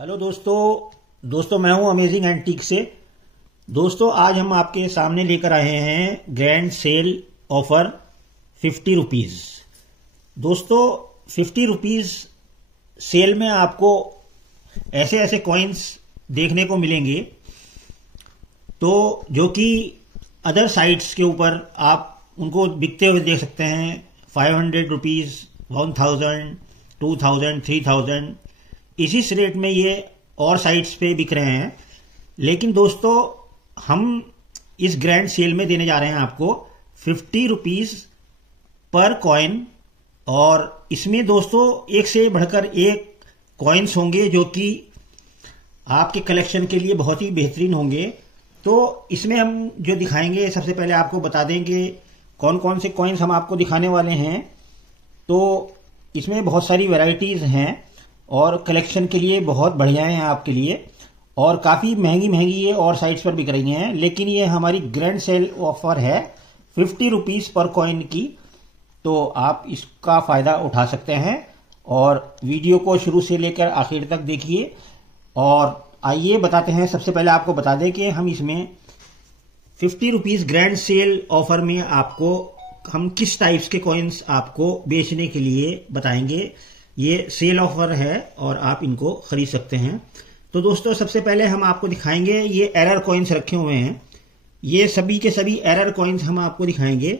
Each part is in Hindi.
हेलो दोस्तों मैं हूं अमेजिंग एंटीक से। दोस्तों आज हम आपके सामने लेकर आए हैं ग्रैंड सेल ऑफर 50 रुपीज़। दोस्तों 50 रुपीज़ सेल में आपको ऐसे ऐसे कॉइन्स देखने को मिलेंगे तो जो कि अदर साइट्स के ऊपर आप उनको बिकते हुए देख सकते हैं 500 रुपीज़, 1000, 2000, 3000 इसी रेट में ये और साइट्स पे बिक रहे हैं। लेकिन दोस्तों हम इस ग्रैंड सेल में देने जा रहे हैं आपको 50 रुपीज़ पर कॉइन, और इसमें दोस्तों एक से बढ़कर एक कॉइन्स होंगे जो कि आपके कलेक्शन के लिए बहुत ही बेहतरीन होंगे। तो इसमें हम जो दिखाएंगे, सबसे पहले आपको बता देंगे कौन कौन से कॉइन्स हम आपको दिखाने वाले हैं। तो इसमें बहुत सारी वैरायटीज़ हैं और कलेक्शन के लिए बहुत बढ़िया हैं आपके लिए, और काफ़ी महंगी ये और साइट्स पर बिक रही हैं। लेकिन ये हमारी ग्रैंड सेल ऑफर है 50 रुपीज़ पर कॉइन की, तो आप इसका फ़ायदा उठा सकते हैं। और वीडियो को शुरू से लेकर आखिर तक देखिए। और आइए बताते हैं, सबसे पहले आपको बता दें कि हम इसमें 50 रुपीज़ ग्रैंड सेल ऑफर में आपको हम किस टाइप्स के कॉइन्स आपको बेचने के लिए बताएंगे। ये सेल ऑफर है और आप इनको खरीद सकते हैं। तो दोस्तों सबसे पहले हम आपको दिखाएंगे, ये एरर कॉइन्स रखे हुए हैं। ये सभी के सभी एरर कॉइन्स हम आपको दिखाएंगे,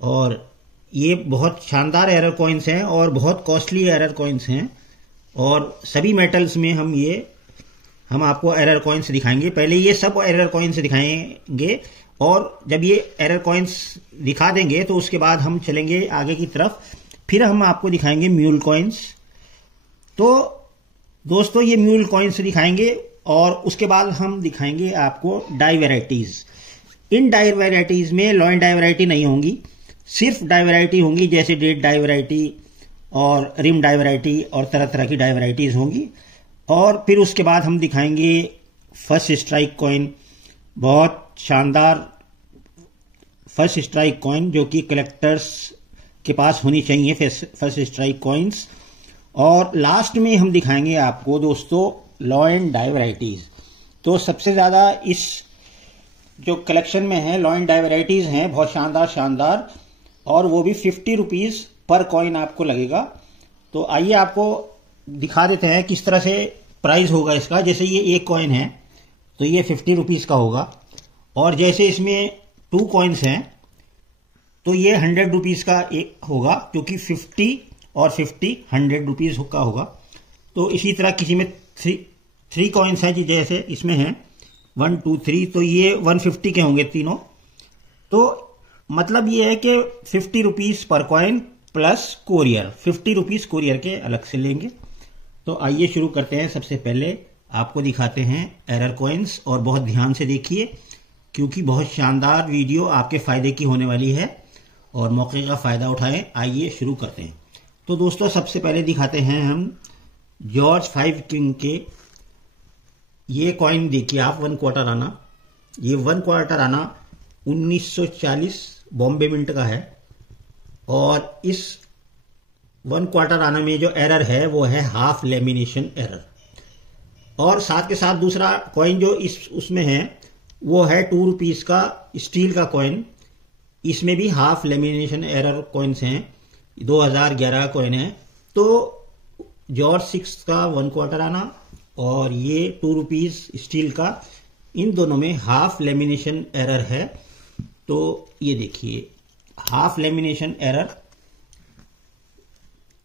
और ये बहुत शानदार एरर कॉइन्स हैं और बहुत कॉस्टली एरर कॉइन्स हैं, और सभी मेटल्स में हम आपको एरर कॉइन्स दिखाएंगे। पहले ये सब एरर कॉइन्स दिखाएंगे, और जब ये एरर कॉइन्स दिखा देंगे तो उसके बाद हम चलेंगे आगे की तरफ, फिर हम आपको दिखाएंगे म्यूल कॉइन्स। तो दोस्तों ये म्यूल कॉइन्स दिखाएंगे, और उसके बाद हम दिखाएंगे आपको डाई वैरायटीज। इन डाई वैरायटीज में लॉइन डाई वैरायटी नहीं होंगी, सिर्फ डाई वैरायटी होंगी, जैसे डेट डाई वैरायटी और रिम डाई वैरायटी और तरह तरह की डाई वैरायटीज होंगी। और फिर उसके बाद हम दिखाएंगे फर्स्ट स्ट्राइक कॉइन, बहुत शानदार फर्स्ट स्ट्राइक कॉइन जो कि कलेक्टर्स के पास होनी चाहिए, फर्स्ट स्ट्राइक कॉइन्स। और लास्ट में हम दिखाएंगे आपको दोस्तों लॉ एंड डाई वैरायटीज। तो सबसे ज्यादा इस जो कलेक्शन में है लॉ एंड डाई वैरायटीज हैं, बहुत शानदार, और वो भी 50 रुपीज़ पर कॉइन आपको लगेगा। तो आइए आपको दिखा देते हैं किस तरह से प्राइस होगा इसका। जैसे ये एक कॉइन है तो ये 50 रुपीज़ का होगा, और जैसे इसमें 2 कॉइन्स हैं तो ये 100 रुपीज़ का एक होगा, क्योंकि 50 और 50 100 रुपीज़ का होगा। तो इसी तरह किसी में 3 कॉइन्स हैं, जैसे इसमें हैं 1, 2, 3, तो ये 150 के होंगे तीनों। तो मतलब ये है कि 50 रुपीज़ पर coin plus courier, 50 rupees courier के अलग से लेंगे। तो आइए शुरू करते हैं। सबसे पहले आपको दिखाते हैं एरर कॉइन्स, और बहुत ध्यान से देखिए क्योंकि बहुत शानदार वीडियो आपके फायदे की होने वाली है, और मौके का फायदा उठाएं। आइए शुरू करते हैं। तो दोस्तों सबसे पहले दिखाते हैं हम जॉर्ज 5 किंग के ये कॉइन। देखिए आप 1 क्वार्टर आना, ये 1 क्वार्टर आना 1940 बॉम्बे मिंट का है, और इस 1 क्वार्टर आना में जो एरर है वो है हाफ लेमिनेशन एरर। और साथ के साथ दूसरा कॉइन जो उसमें है वो है 2 रुपीज़ का स्टील का कॉइन, इसमें भी हाफ लेमिनेशन एरर कॉइन्स हैं, 2011 कॉइन है। तो जॉर्ज 6 का 1 क्वार्टर आना और ये 2 रुपीज़ स्टील का, इन दोनों में हाफ लेमिनेशन एरर है। तो ये देखिए हाफ लेमिनेशन एरर,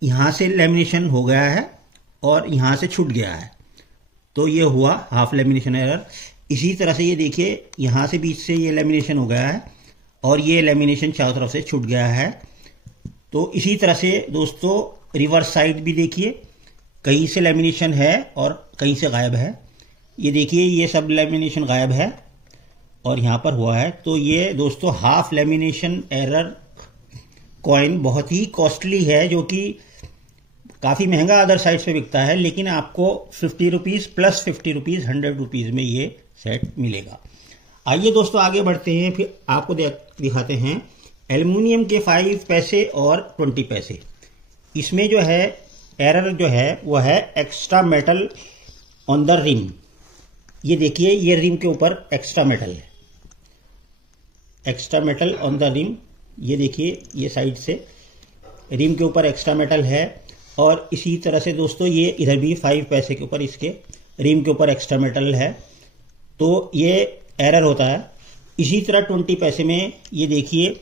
यहां से लेमिनेशन हो गया है और यहां से छूट गया है, तो ये हुआ हाफ लेमिनेशन एरर। इसी तरह से ये देखिए यहां से बीच से ये लेमिनेशन हो गया है और ये लेमिनेशन चारों तरफ से छूट गया है। तो इसी तरह से दोस्तों रिवर्स साइड भी देखिए, कहीं से लेमिनेशन है और कहीं से गायब है। ये देखिए ये सब लेमिनेशन गायब है और यहां पर हुआ है। तो ये दोस्तों हाफ लेमिनेशन एरर कॉइन बहुत ही कॉस्टली है, जो कि काफ़ी महंगा अदर साइट्स पे बिकता है, लेकिन आपको 50 रुपीज़ प्लस 50 रुपीज़ 100 रुपीज़ में ये सेट मिलेगा। आइए दोस्तों आगे बढ़ते हैं, फिर आपको दिखाते हैं एल्युमिनियम के 5 पैसे और 20 पैसे। इसमें जो है एरर जो है वो है extra metal on the rim. ये देखिए, ये रिम के ऊपर एक्स्ट्रा मेटल है, extra metal on the rim. ये देखिए, ये साइड से रिम के ऊपर एक्स्ट्रा मेटल है। और इसी तरह से दोस्तों ये इधर भी 5 पैसे के ऊपर इसके रिम के ऊपर एक्स्ट्रा मेटल है, तो ये एरर होता है। इसी तरह 20 पैसे में ये देखिए,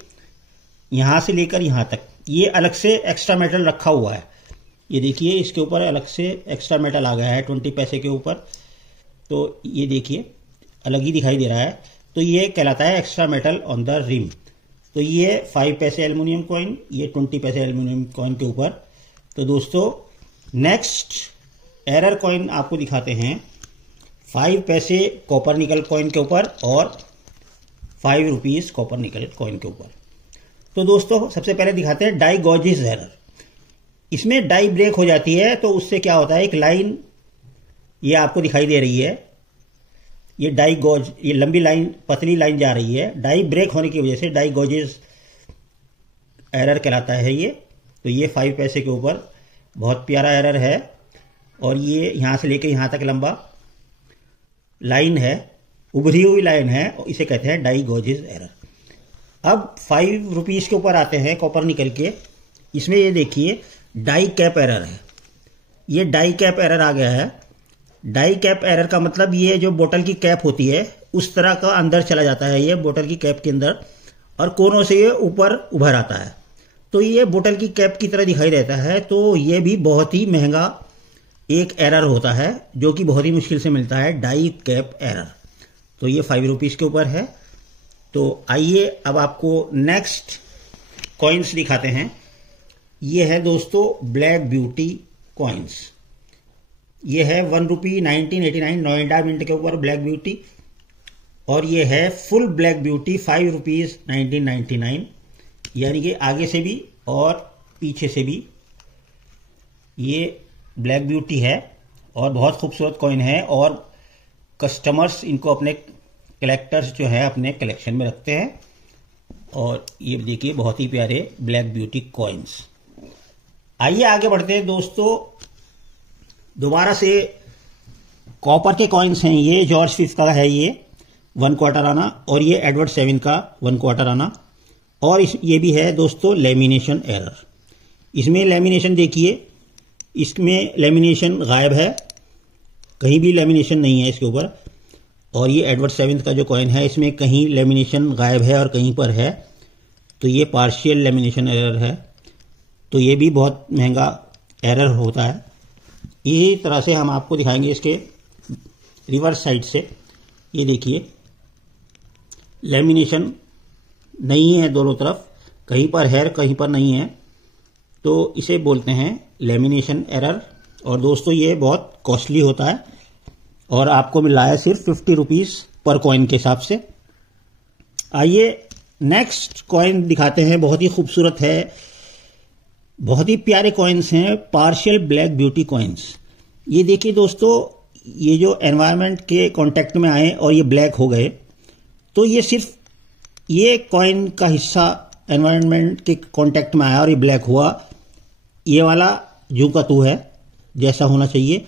यहां से लेकर यहां तक ये अलग से एक्स्ट्रा मेटल रखा हुआ है। ये देखिए, इसके ऊपर अलग से एक्स्ट्रा मेटल आ गया है 20 पैसे के ऊपर, तो ये देखिए अलग ही दिखाई दे रहा है। तो ये कहलाता है extra metal on the rim. तो ये 5 पैसे एल्युमिनियम कॉइन, ये 20 पैसे एल्युमिनियम कॉइन के ऊपर। तो दोस्तों नेक्स्ट एरर कॉइन आपको दिखाते हैं 5 पैसे कॉपर निकल कॉइन के ऊपर और 5 रुपीज कॉपर निकल कॉइन के ऊपर। तो दोस्तों सबसे पहले दिखाते हैं डाई गॉजेस एरर। इसमें डाई ब्रेक हो जाती है, तो उससे क्या होता है, एक लाइन ये आपको दिखाई दे रही है, ये डाई गॉज, ये लंबी लाइन पतली लाइन जा रही है। डाई ब्रेक होने की वजह से डाई गॉजेस एरर कहलाता है ये। तो ये 5 पैसे के ऊपर बहुत प्यारा एरर है, और ये यहां से लेके यहां तक लंबा लाइन है, उभरी हुई लाइन है, और इसे कहते हैं डाई गॉजेस एरर। अब 5 रुपीज के ऊपर आते हैं कॉपर निकल के। इसमें ये देखिए डाई कैप एरर है, ये डाई कैप एरर आ गया है। डाई कैप एरर का मतलब ये जो बोतल की कैप होती है उस तरह का अंदर चला जाता है ये बोतल की कैप के अंदर, और कोनों से ये ऊपर उभर आता है, तो ये बोतल की कैप की तरह दिखाई देता है। तो ये भी बहुत ही महंगा एक एरर होता है, जो कि बहुत ही मुश्किल से मिलता है, डाई कैप एरर। तो ये 5 रुपीज के ऊपर है। तो आइए अब आपको नेक्स्ट कॉइन्स दिखाते हैं। ये है दोस्तों ब्लैक ब्यूटी कॉइन्स। ये है 1 रुपी 1989 नोएडा मिंट के ऊपर ब्लैक ब्यूटी, और ये है फुल ब्लैक ब्यूटी 5 रुपीज 1999, यानी कि आगे से भी और पीछे से भी ये ब्लैक ब्यूटी है, और बहुत खूबसूरत कॉइन है, और कस्टमर्स इनको अपने कलेक्टर्स जो है अपने कलेक्शन में रखते हैं। और ये देखिए बहुत ही प्यारे ब्लैक ब्यूटी कॉइन्स। आइए आगे बढ़ते हैं दोस्तों। दोबारा से कॉपर के कॉइन्स हैं, ये जॉर्ज 5 का है, ये 1 क्वार्टर आना, और ये एडवर्ड 7 का 1 क्वार्टर आना। और ये भी है दोस्तों लेमिनेशन एरर। इसमें लेमिनेशन देखिए, इसमें लेमिनेशन गायब है, कहीं भी लेमिनेशन नहीं है इसके ऊपर। और ये एडवर्ड 7 का जो कॉइन है, इसमें कहीं लेमिनेशन गायब है और कहीं पर है, तो ये पार्शियल लेमिनेशन एरर है। तो ये भी बहुत महंगा एरर होता है। इसी तरह से हम आपको दिखाएंगे इसके रिवर्स साइड से। ये देखिए लेमिनेशन नहीं है दोनों तरफ, कहीं पर है कहीं पर नहीं है, तो इसे बोलते हैं लेमिनेशन एरर। और दोस्तों ये बहुत कॉस्टली होता है, और आपको मिल रहा है सिर्फ 50 रुपीज पर कॉइन के हिसाब से। आइए नेक्स्ट कॉइन दिखाते हैं, बहुत ही खूबसूरत है, बहुत ही प्यारे कॉइन्स हैं, पार्शियल ब्लैक ब्यूटी कॉइन्स। ये देखिए दोस्तों, ये जो एनवायरनमेंट के कांटेक्ट में आए और ये ब्लैक हो गए, तो ये सिर्फ ये कॉइन का हिस्सा एनवायरनमेंट के कांटेक्ट में आया और ये ब्लैक हुआ। ये वाला जू का तू है जैसा होना चाहिए।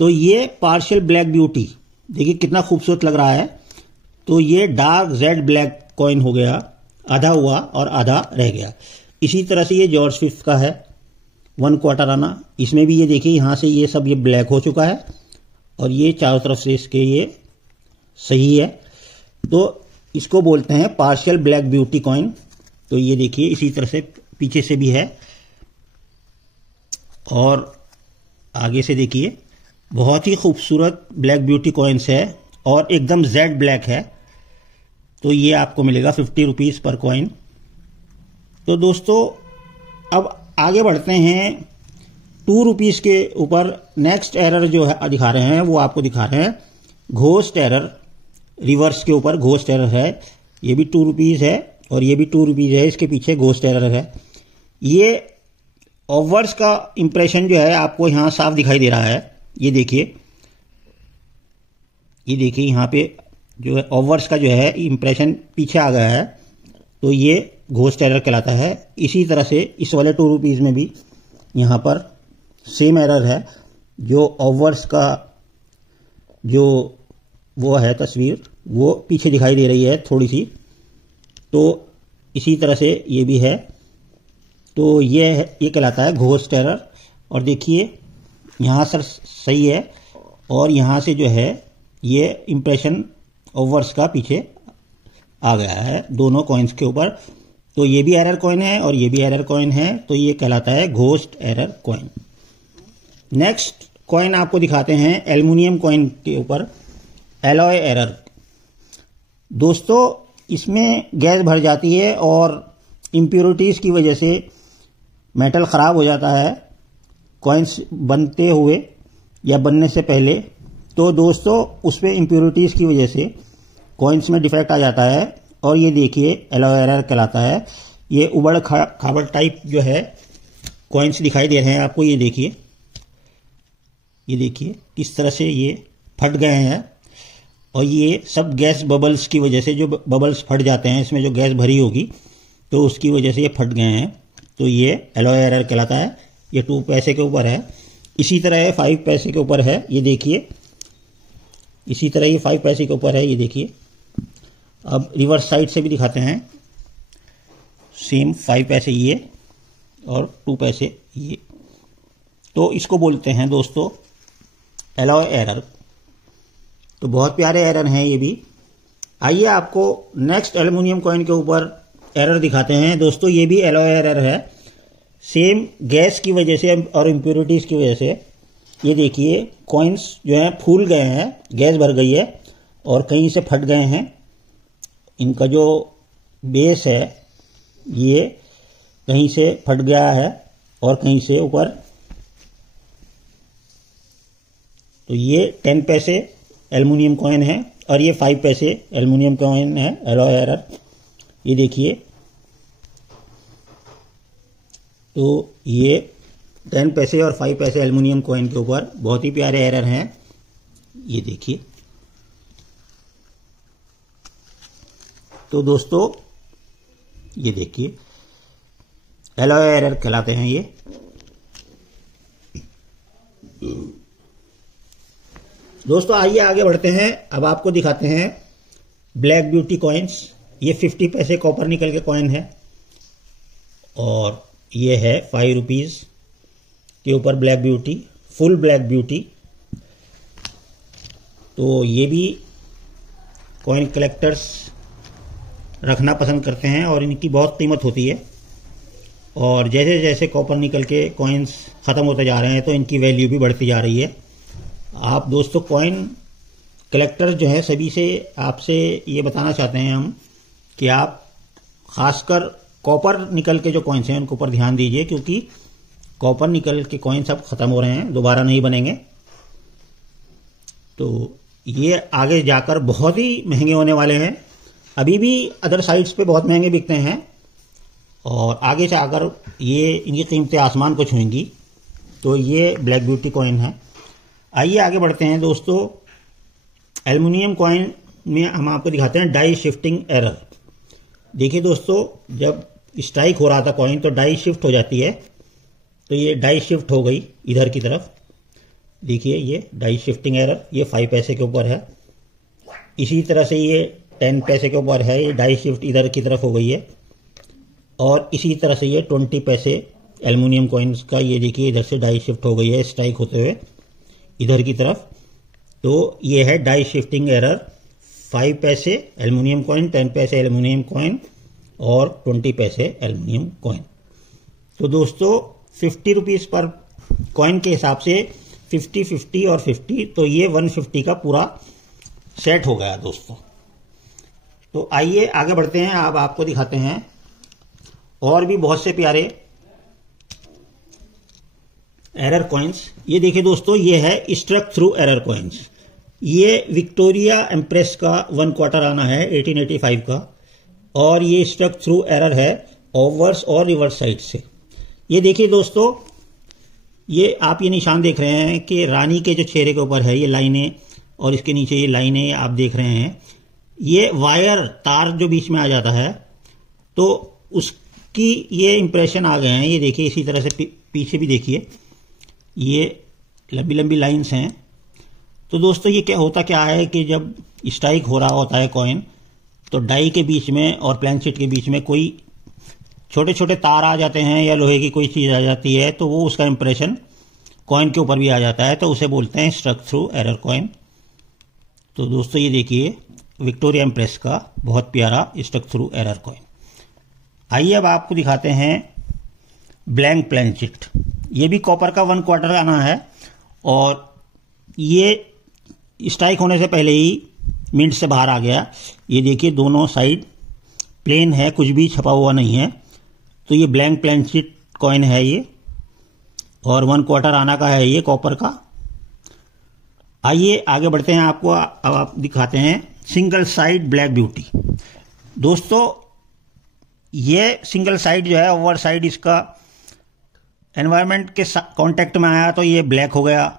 तो ये पार्शियल ब्लैक ब्यूटी देखिए कितना खूबसूरत लग रहा है। तो ये डार्क जेड ब्लैक कॉइन हो गया, आधा हुआ और आधा रह गया। इसी तरह से ये जॉर्ज 5 का है 1 क्वार्टर आना। इसमें भी ये देखिए यहां से ये सब ये ब्लैक हो चुका है, और ये चारों तरफ से इसके ये सही है। तो इसको बोलते हैं पार्शियल ब्लैक ब्यूटी कॉइन। तो ये देखिए इसी तरह से पीछे से भी है, और आगे से देखिए बहुत ही खूबसूरत ब्लैक ब्यूटी कॉइन्स है, और एकदम जेड ब्लैक है। तो ये आपको मिलेगा 50 रुपीज पर कॉइन। तो दोस्तों अब आगे बढ़ते हैं 2 रुपीज के ऊपर। नेक्स्ट एरर जो है दिखा रहे हैं वो आपको दिखा रहे हैं घोस्ट एरर। रिवर्स के ऊपर घोस्ट एरर है, ये भी 2 रुपीज है और ये भी 2 रुपीज है, इसके पीछे घोस्ट एरर है। ये ओवर्स का इंप्रेशन जो है आपको यहां साफ दिखाई दे रहा है। ये देखिए यहां पे जो है ओवर्स का जो है इंप्रेशन पीछे आ गया है, तो ये घोस्ट एरर कहलाता है। इसी तरह से इस वाले 2 रुपीज में भी यहां पर सेम एरर है, जो ओवर्स का जो वो है तस्वीर वो पीछे दिखाई दे रही है थोड़ी सी। तो इसी तरह से ये भी है। तो ये कहलाता है घोस्ट एरर। और देखिए यहाँ सर सही है और यहाँ से जो है ये इम्प्रेशन ओवर्स का पीछे आ गया है दोनों कॉइन्स के ऊपर। तो ये भी एरर कॉइन है और ये भी एरर कॉइन है। तो ये कहलाता है ghost error coin. Next coin आपको दिखाते हैं एल्युमिनियम कॉइन के ऊपर, एलॉय एरर। दोस्तों इसमें गैस भर जाती है और इम्प्योरिटीज़ की वजह से मेटल ख़राब हो जाता है कॉइन्स बनते हुए या बनने से पहले। तो दोस्तों उस पर इम्प्योरिटीज़ की वजह से कॉइन्स में डिफेक्ट आ जाता है और ये देखिए एलॉय एरर कहलाता है। ये उबड़ खाबड़ टाइप जो है कॉइन्स दिखाई दे रहे हैं आपको। ये देखिए किस तरह से ये फट गए हैं और ये सब गैस बबल्स की वजह से, जो बबल्स फट जाते हैं इसमें जो गैस भरी होगी तो उसकी वजह से ये फट गए हैं। तो ये एलॉय एरर कहलाता है। ये 2 पैसे के ऊपर है। इसी तरह ये 5 पैसे के ऊपर है। ये देखिए इसी तरह ये 5 पैसे के ऊपर है। ये देखिए अब रिवर्स साइड से भी दिखाते हैं। सेम 5 पैसे ये और 2 पैसे ये। तो इसको बोलते हैं दोस्तों एलॉय एरर। तो बहुत प्यारे एरर हैं ये भी। आइए आपको नेक्स्ट एल्युमिनियम कॉइन के ऊपर एरर दिखाते हैं। दोस्तों ये भी एलॉय एरर है, सेम गैस की वजह से और इम्प्योरिटीज़ की वजह से। ये देखिए कॉइन्स जो हैं फूल गए हैं, गैस भर गई है और कहीं से फट गए हैं। इनका जो बेस है ये कहीं से फट गया है और कहीं से ऊपर। तो ये 10 पैसे एल्युमिनियम कॉइन है और ये 5 पैसे एल्युमिनियम कॉइन है, एलॉय एरर। ये देखिए तो ये 10 पैसे और 5 पैसे एल्युमिनियम कॉइन के ऊपर बहुत ही प्यारे एरर हैं। ये देखिए। तो दोस्तों ये देखिए एलॉय एरर कहलाते हैं ये। दोस्तों आइए आगे बढ़ते हैं। अब आपको दिखाते हैं ब्लैक ब्यूटी कॉइन्स। ये 50 पैसे कॉपर निकल के कॉइन है और ये है 5 रुपीज़ के ऊपर black beauty, full black beauty. तो ये भी कॉइन कलेक्टर्स रखना पसंद करते हैं और इनकी बहुत कीमत होती है। और जैसे जैसे कॉपर निकल के कॉइन्स ख़त्म होते जा रहे हैं तो इनकी वैल्यू भी बढ़ती जा रही है। आप दोस्तों कॉइन कलेक्टर जो है सभी से आपसे ये बताना चाहते हैं हम कि आप खासकर कॉपर निकल के जो कॉइन्स हैं उनके ऊपर ध्यान दीजिए, क्योंकि कॉपर निकल के कॉइन्स अब ख़त्म हो रहे हैं, दोबारा नहीं बनेंगे। तो ये आगे जाकर बहुत ही महंगे होने वाले हैं। अभी भी अदर साइट्स पे बहुत महंगे बिकते हैं और आगे से आकर ये इनकी कीमतें आसमान को छूएंगी। तो ये ब्लैक ब्यूटी कॉइन है। आइए आगे बढ़ते हैं दोस्तों। एल्युमिनियम कॉइन में हम आपको दिखाते हैं डाई शिफ्टिंग एरर। देखिए दोस्तों जब स्ट्राइक हो रहा था कॉइन तो डाई शिफ्ट हो जाती है। तो ये डाई शिफ्ट हो गई इधर की तरफ। देखिए ये डाई शिफ्टिंग एरर, ये 5 पैसे के ऊपर है। इसी तरह से ये 10 पैसे के ऊपर है, ये डाई शिफ्ट इधर की तरफ हो गई है। और इसी तरह से ये 20 पैसे एल्युमिनियम कॉइन्स का ये देखिए इधर से डाई शिफ्ट हो गई है स्ट्राइक होते हुए इधर की तरफ। तो ये है डाई शिफ्टिंग एरर। 5 पैसे एल्युमिनियम कॉइन, 10 पैसे एल्युमिनियम कॉइन और 20 पैसे एल्युमिनियम कॉइन। तो दोस्तों 50 रुपीज़ पर कॉइन के हिसाब से 50, 50 और 50, तो ये 150 का पूरा सेट हो गया दोस्तों। तो आइए आगे बढ़ते हैं। अब आपको दिखाते हैं और भी बहुत से प्यारे एरर कॉइन्स। ये देखिए दोस्तों ये है स्ट्रक थ्रू एरर कॉइन्स। ये विक्टोरिया एम्प्रेस का 1 क्वार्टर आना है 1885 का और ये स्ट्रक थ्रू एरर है ओवर्स और रिवर्स साइड से। ये देखिए दोस्तों ये आप ये निशान देख रहे हैं कि रानी के जो चेहरे के ऊपर है ये लाइनें और इसके नीचे ये लाइनें आप देख रहे हैं। ये वायर तार जो बीच में आ जाता है तो उसकी ये इंप्रेशन आ गए हैं। ये देखिए इसी तरह से पीछे भी देखिए ये लंबी लंबी लाइंस हैं तो दोस्तों ये क्या है कि जब स्ट्राइक हो रहा होता है कॉइन, तो डाई के बीच में और प्लेन शीट के बीच में कोई छोटे छोटे तार आ जाते हैं या लोहे की कोई चीज़ आ जाती है, तो वो उसका इंप्रेशन कॉइन के ऊपर भी आ जाता है, तो उसे बोलते हैं स्ट्रक थ्रू एरर कॉइन। तो दोस्तों ये देखिए विक्टोरिया इम्प्रेस का बहुत प्यारा स्ट्रक थ्रू एरर कॉइन। आइए अब आपको दिखाते हैं ब्लैंक प्लेन शीट। ये भी कॉपर का 1/4 आना है और ये स्ट्राइक होने से पहले ही मिंट से बाहर आ गया। ये देखिए दोनों साइड प्लेन है, कुछ भी छपा हुआ नहीं है। तो ये ब्लैंक प्लेन शीट कॉइन है ये, और 1/4 आना का है ये कॉपर का। आइए आगे बढ़ते हैं, आपको अब आप दिखाते हैं सिंगल साइड ब्लैक ब्यूटी। दोस्तों ये सिंगल साइड जो है, ओवर साइड इसका एनवायरनमेंट के कांटेक्ट में आया तो ये ब्लैक हो गया,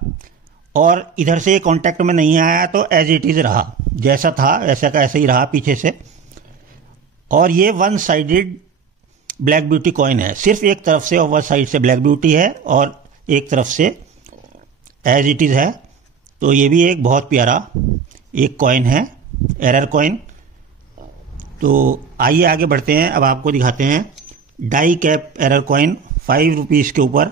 और इधर से ये कांटेक्ट में नहीं आया तो एज इट इज रहा, जैसा था वैसा का ऐसे ही रहा पीछे से। और ये 1 साइडेड ब्लैक ब्यूटी कॉइन है, सिर्फ एक तरफ से ओवर साइड से ब्लैक ब्यूटी है और एक तरफ से एज इट इज है। तो ये भी एक बहुत प्यारा एक कॉइन है, एरर कॉइन। तो आइए आगे बढ़ते हैं, अब आपको दिखाते हैं die cap error coin. 5 rupees के ऊपर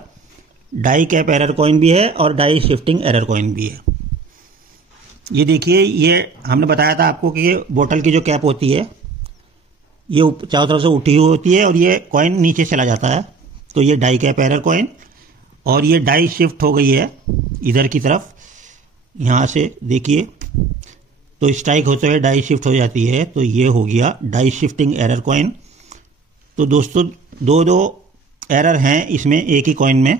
डाई कैप एरर कॉइन भी है और डाई शिफ्टिंग एरर कॉइन भी है। ये देखिए, ये हमने बताया था आपको कि ये बोतल की जो कैप होती है ये चारों तरफ से उठी हुई होती है और ये कॉइन नीचे चला जाता है। तो ये डाई कैप एरर कॉइन, और ये डाई शिफ्ट हो गई है इधर की तरफ, यहाँ से देखिए तो स्ट्राइक होते हुए डाई शिफ्ट हो जाती है। तो ये हो गया डाई शिफ्टिंग एरर कॉइन। तो दोस्तों दो एरर हैं इसमें एक ही कॉइन में।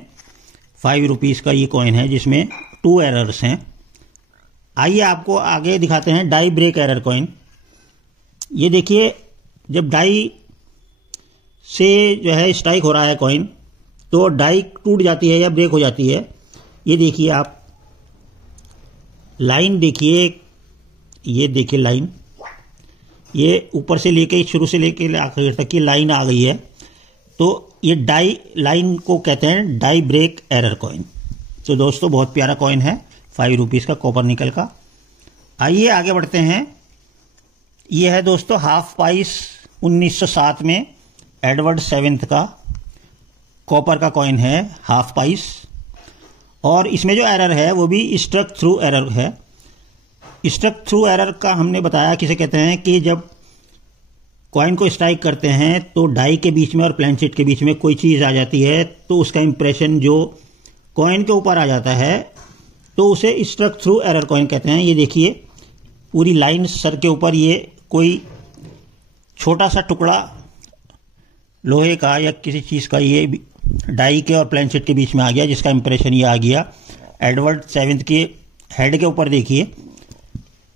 5 रुपीज़ का ये कॉइन है जिसमें 2 एरर्स हैं। आइए आपको आगे दिखाते हैं डाई ब्रेक एरर कॉइन। ये देखिए जब डाई से जो है स्ट्राइक हो रहा है कॉइन, तो डाई टूट जाती है या ब्रेक हो जाती है। ये देखिए आप लाइन देखिए, ये देखिए लाइन, ये ऊपर से लेके शुरू से लेके आखिर तक की लाइन आ गई है। तो ये डाई लाइन को कहते हैं डाई ब्रेक एरर कॉइन। तो दोस्तों बहुत प्यारा कॉइन है 5 रुपीज़ का कॉपर निकल का। आइए आगे बढ़ते हैं। ये है दोस्तों हाफ पाइस 1907 में एडवर्ड 7th का कॉपर का कॉइन है हाफ पाइस, और इसमें जो एरर है वो भी स्ट्रक थ्रू एरर है। स्ट्रक थ्रू एरर का हमने बताया किसे कहते हैं कि जब कॉइन को स्ट्राइक करते हैं तो डाई के बीच में और प्लेन शीट के बीच में कोई चीज़ आ जाती है, तो उसका इंप्रेशन जो कॉइन के ऊपर आ जाता है तो उसे स्ट्रक थ्रू एरर कॉइन कहते हैं। ये देखिए पूरी लाइन सर के ऊपर, ये कोई छोटा सा टुकड़ा लोहे का या किसी चीज़ का ये डाई के और प्लेन शीट के बीच में आ गया, जिसका इंप्रेशन ये आ गया एडवर्ड 7th के हेड के ऊपर देखिए।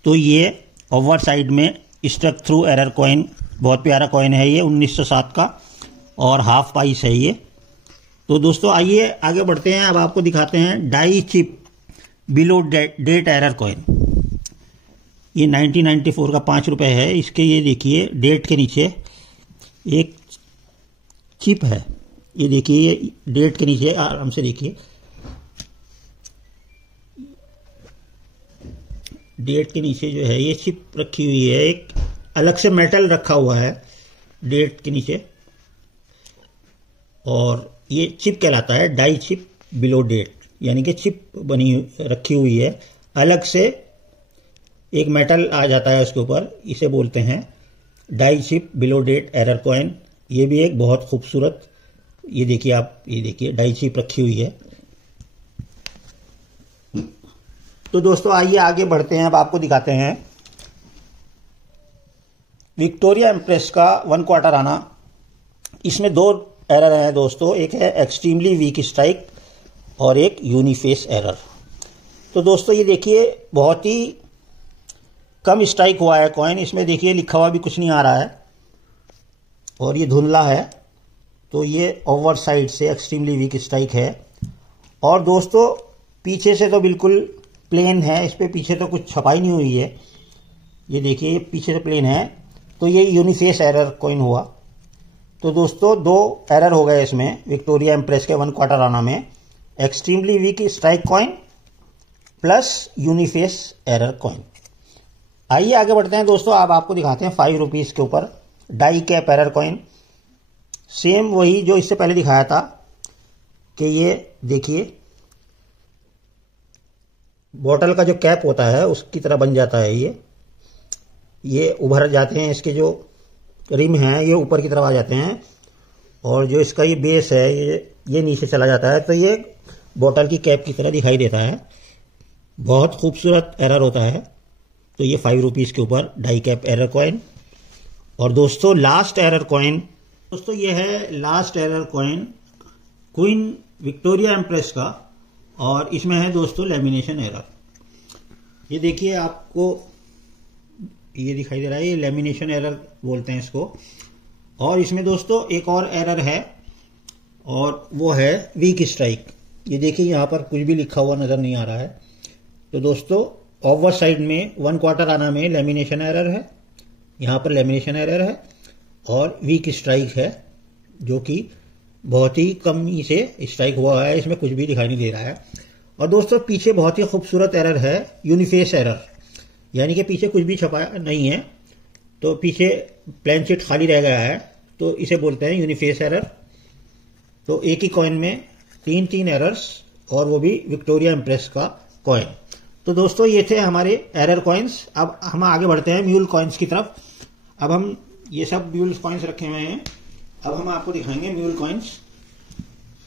तो ये ओवर साइड में स्ट्रक थ्रू एरर कॉइन, बहुत प्यारा कॉइन है ये 1907 का, और हाफ पाइस है ये। तो दोस्तों आइए आगे बढ़ते हैं, अब आपको दिखाते हैं die chip below date error coin. ये 1994 का 5 रुपये है। इसके ये देखिए डेट के नीचे एक चिप है, ये देखिए ये डेट के नीचे आराम से देखिए, डेट के नीचे जो है ये चिप रखी हुई है, एक अलग से मेटल रखा हुआ है डेट के नीचे, और ये चिप कहलाता है डाई चिप बिलो डेट, यानी कि चिप बनी रखी हुई है, अलग से एक मेटल आ जाता है उसके ऊपर, इसे बोलते हैं die chip below date error coin. ये भी एक बहुत खूबसूरत, ये देखिए आप, ये देखिए डाई चिप रखी हुई है। तो दोस्तों आइए आगे बढ़ते हैं, अब आपको दिखाते हैं विक्टोरिया इम्प्रेस का 1/4 आना। इसमें 2 एरर हैं दोस्तों, एक है एक्सट्रीमली वीक स्ट्राइक और एक यूनिफेस एरर। तो दोस्तों ये देखिए बहुत ही कम स्ट्राइक हुआ है कॉइन, इसमें देखिए लिखा हुआ भी कुछ नहीं आ रहा है और ये धुंधला है। तो ये ओवर साइड से एक्सट्रीमली वीक स्ट्राइक है। और दोस्तों पीछे से तो बिल्कुल प्लेन है, इस पे पीछे तो कुछ छपाई नहीं हुई है, ये देखिए ये पीछे से प्लेन है। तो ये यूनिफेस एरर कॉइन हुआ। तो दोस्तों 2 एरर हो गए इसमें विक्टोरिया इम्प्रेस के 1/4 आना में, extremely weak strike coin plus uniface error coin. आइए आगे बढ़ते हैं दोस्तों। अब आपको दिखाते हैं 5 रुपीज के ऊपर die cap error coin. Same वही जो इससे पहले दिखाया था कि ये देखिए बॉटल का जो कैप होता है उसकी तरह बन जाता है। ये उभर जाते हैं, इसके जो रिम हैं ये ऊपर की तरफ आ जाते हैं और जो इसका ये बेस है ये नीचे चला जाता है, तो ये बॉटल की कैप की तरह दिखाई देता है। बहुत खूबसूरत एरर होता है। तो ये 5 रुपीज के ऊपर डाई कैप एरर कॉइन। और दोस्तों लास्ट एरर कॉइन, दोस्तों ये है last error coin queen Victoria empress का, और इसमें है दोस्तों लेमिनेशन एरर। ये देखिए आपको ये दिखाई दे रहा है, ये लेमिनेशन एरर बोलते हैं इसको। और इसमें दोस्तों एक और एरर है और वो है वीक स्ट्राइक। ये देखिए यहाँ पर कुछ भी लिखा हुआ नजर नहीं आ रहा है। तो दोस्तों ओवर साइड में 1/4 आना में लेमिनेशन एरर है, यहाँ पर लेमिनेशन एरर है और वीक स्ट्राइक है जो कि बहुत ही कम से स्ट्राइक हुआ है, इसमें कुछ भी दिखाई नहीं दे रहा है। और दोस्तों पीछे बहुत ही खूबसूरत एरर है यूनिफेस एरर, यानी कि पीछे कुछ भी छपा नहीं है, तो पीछे प्लेन शीट खाली रह गया है, तो इसे बोलते हैं यूनिफेस एरर। तो एक ही कॉइन में 3 एरर्स और वो भी विक्टोरिया एम्प्रेस का कॉइन। तो दोस्तों ये थे हमारे एरर कॉइन्स। अब हम आगे बढ़ते हैं म्यूल कॉइन्स की तरफ। अब हम ये सब म्यूल कॉइन्स रखे हुए हैं, अब हम आपको दिखाएंगे म्यूल कॉइन्स।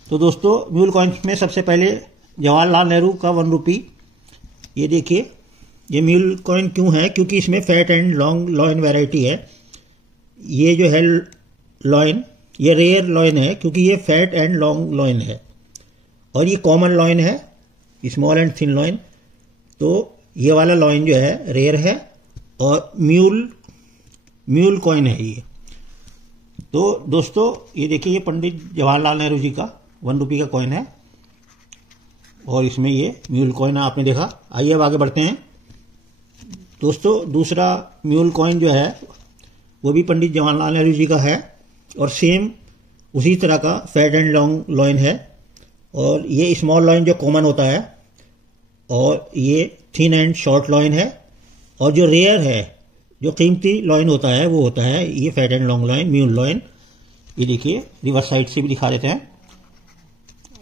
तो दोस्तों म्यूल कॉइन्स में सबसे पहले जवाहरलाल नेहरू का 1 रुपी। ये देखिए ये म्यूल कॉइन क्यों है, क्योंकि इसमें fat and long line variety है। ये जो है लॉइन ये रेयर लॉइन है क्योंकि ये फैट एंड लॉन्ग लॉइन है, और ये कॉमन लॉइन है स्मॉल एंड थिन लॉइन। तो ये वाला लॉइन जो है रेयर है और म्यूल कॉइन है ये। तो दोस्तों ये देखिए ये पंडित जवाहरलाल नेहरू जी का 1 रुपी का कॉइन है और इसमें ये म्यूल कॉइन आपने देखा। आइए अब आगे बढ़ते हैं दोस्तों। दूसरा म्यूल कॉइन जो है वो भी पंडित जवाहरलाल नेहरू जी का है और सेम उसी तरह का फैट एंड लॉन्ग लॉइन है, और ये स्मॉल लॉइन जो कॉमन होता है और ये थिन एंड शॉर्ट लॉइन है, और जो रेयर है जो कीमती लॉइन होता है वो होता है ये fat and long line mule line. ये देखिए रिवर्स साइड से भी दिखा देते हैं।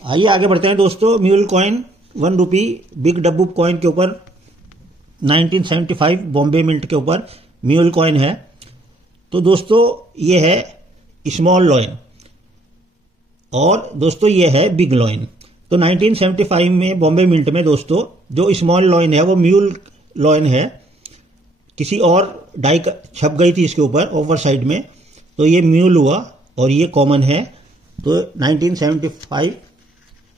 आइए आगे बढ़ते हैं दोस्तों। म्यूल कॉइन 1 रुपी बिग डब्बू कॉइन के ऊपर 1975 बॉम्बे मिंट के ऊपर म्यूल कॉइन है। तो दोस्तों ये है स्मॉल लॉइन और दोस्तों ये है बिग लॉइन। तो 1975 में बॉम्बे मिंट में दोस्तों जो स्मॉल लॉइन है वो म्यूल लॉइन है, किसी और डाई छप गई थी इसके ऊपर ओवर साइड में, तो ये म्यूल हुआ और ये कॉमन है। तो 1975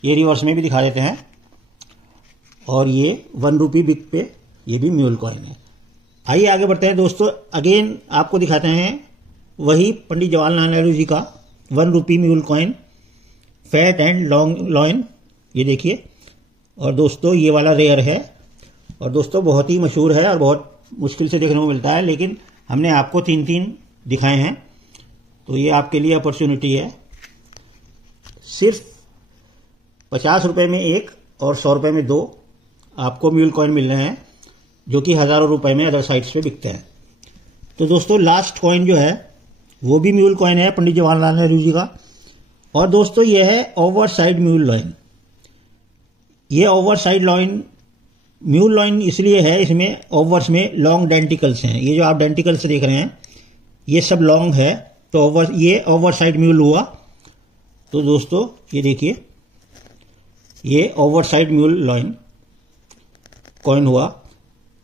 ये रिवर्स में भी दिखा देते हैं, और ये 1 रुपी बिग पे ये भी म्यूल कॉइन है। आइए आगे बढ़ते हैं दोस्तों। अगेन आपको दिखाते हैं वही पंडित जवाहरलाल नेहरू जी का 1 rupee mule coin fat and long lion. ये देखिए, और दोस्तों ये वाला रेयर है और दोस्तों बहुत ही मशहूर है और बहुत मुश्किल से देखने को मिलता है, लेकिन हमने आपको 3 दिखाए हैं, तो ये आपके लिए अपॉर्चुनिटी है। सिर्फ 50 रुपए में 1 और 100 रुपए में 2 आपको म्यूल कॉइन मिल रहे हैं, जो कि हजारों रुपए में अदर साइट्स पे बिकते हैं। तो दोस्तों लास्ट कॉइन जो है वो भी म्यूल कॉइन है पंडित जवाहरलाल नेहरू जी का, और दोस्तों ये है ओवर साइड म्यूल लॉइन। ये over side line mule line इसलिए है, इसमें ओवर्स में लॉन्ग डेंटिकल्स हैं। ये जो आप डेंटिकल्स देख रहे हैं ये सब लॉन्ग है, तो ये ओवर साइड म्यूल हुआ। तो दोस्तों ये देखिए ये over side mule line coin हुआ।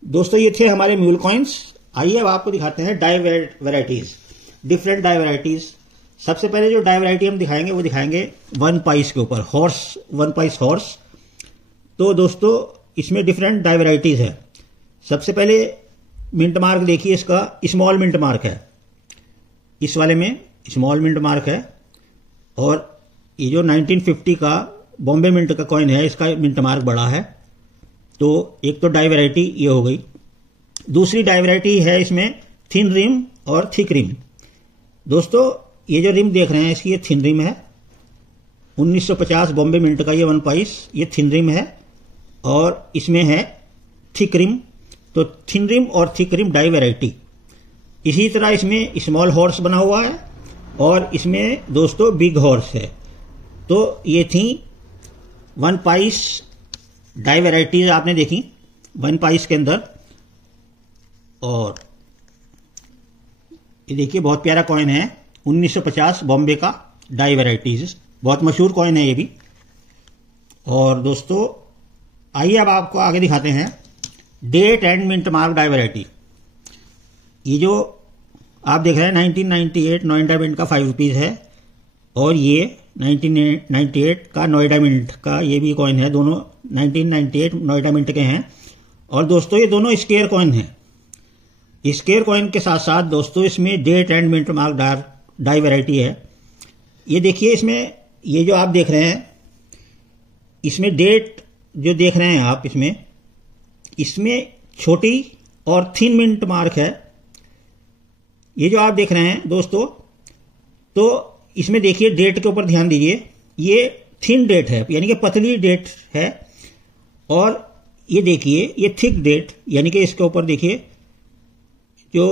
दोस्तों ये थे हमारे म्यूल कॉइन्स। आइए अब आपको दिखाते हैं die varieties, different die varieties. सबसे पहले जो डाई वेराइटी हम दिखाएंगे वो दिखाएंगे 1 पाइस के ऊपर, हॉर्स 1 पाइस हॉर्स। तो दोस्तों इसमें डिफरेंट डाई वेराइटीज है। सबसे पहले मिंट मार्क देखिए, इसका स्मॉल मिंट मार्क है, इस वाले में स्मॉल मिंट मार्क है, और ये जो 1950 का बॉम्बे मिंट का कॉइन है इसका मिंट मार्क बड़ा है। तो एक तो डाई वेराइटी ये हो गई। दूसरी डाई वेराइटी है इसमें थिन रिम और थिक रिम। दोस्तों ये जो रिम देख रहे हैं इसकी ये थिन रिम है, 1950 बॉम्बे मिंट का ये 1 पाइस ये थिन रिम है, और इसमें है थिक रिम। तो थिन रिम और थिक रिम डाई वैरायटी। इसी तरह इसमें स्मॉल हॉर्स बना हुआ है और इसमें दोस्तों बिग हॉर्स है। तो ये थी वन पाइस डाई वैरायटीज आपने देखी वन पाइस के अंदर। और ये देखिए बहुत प्यारा कॉइन है 1950 बॉम्बे का डाई वैरायटीज, बहुत मशहूर कॉइन है ये भी। और दोस्तों आइए अब आपको आगे दिखाते हैं date and mint mark die variety. ये जो आप देख रहे हैं 1998 नोएडा मिंट का 5 रुपीज है और ये 1998 का नोएडा मिंट का ये भी कॉइन है। दोनों 1998 नोएडा मिंट के हैं। और दोस्तों ये दोनों स्केयर कॉइन हैं। स्केयर कॉइन के साथ साथ दोस्तों इसमें date and mint mark die variety है। ये देखिए इसमें ये जो आप देख रहे हैं इसमें डेट जो देख रहे हैं आप इसमें छोटी और थिन मिंट मार्क है। ये जो आप देख रहे हैं दोस्तों, तो इसमें देखिए डेट के ऊपर ध्यान दीजिए, ये थिन डेट है यानी कि पतली डेट है। और ये देखिए ये थिक डेट यानी कि इसके ऊपर देखिए जो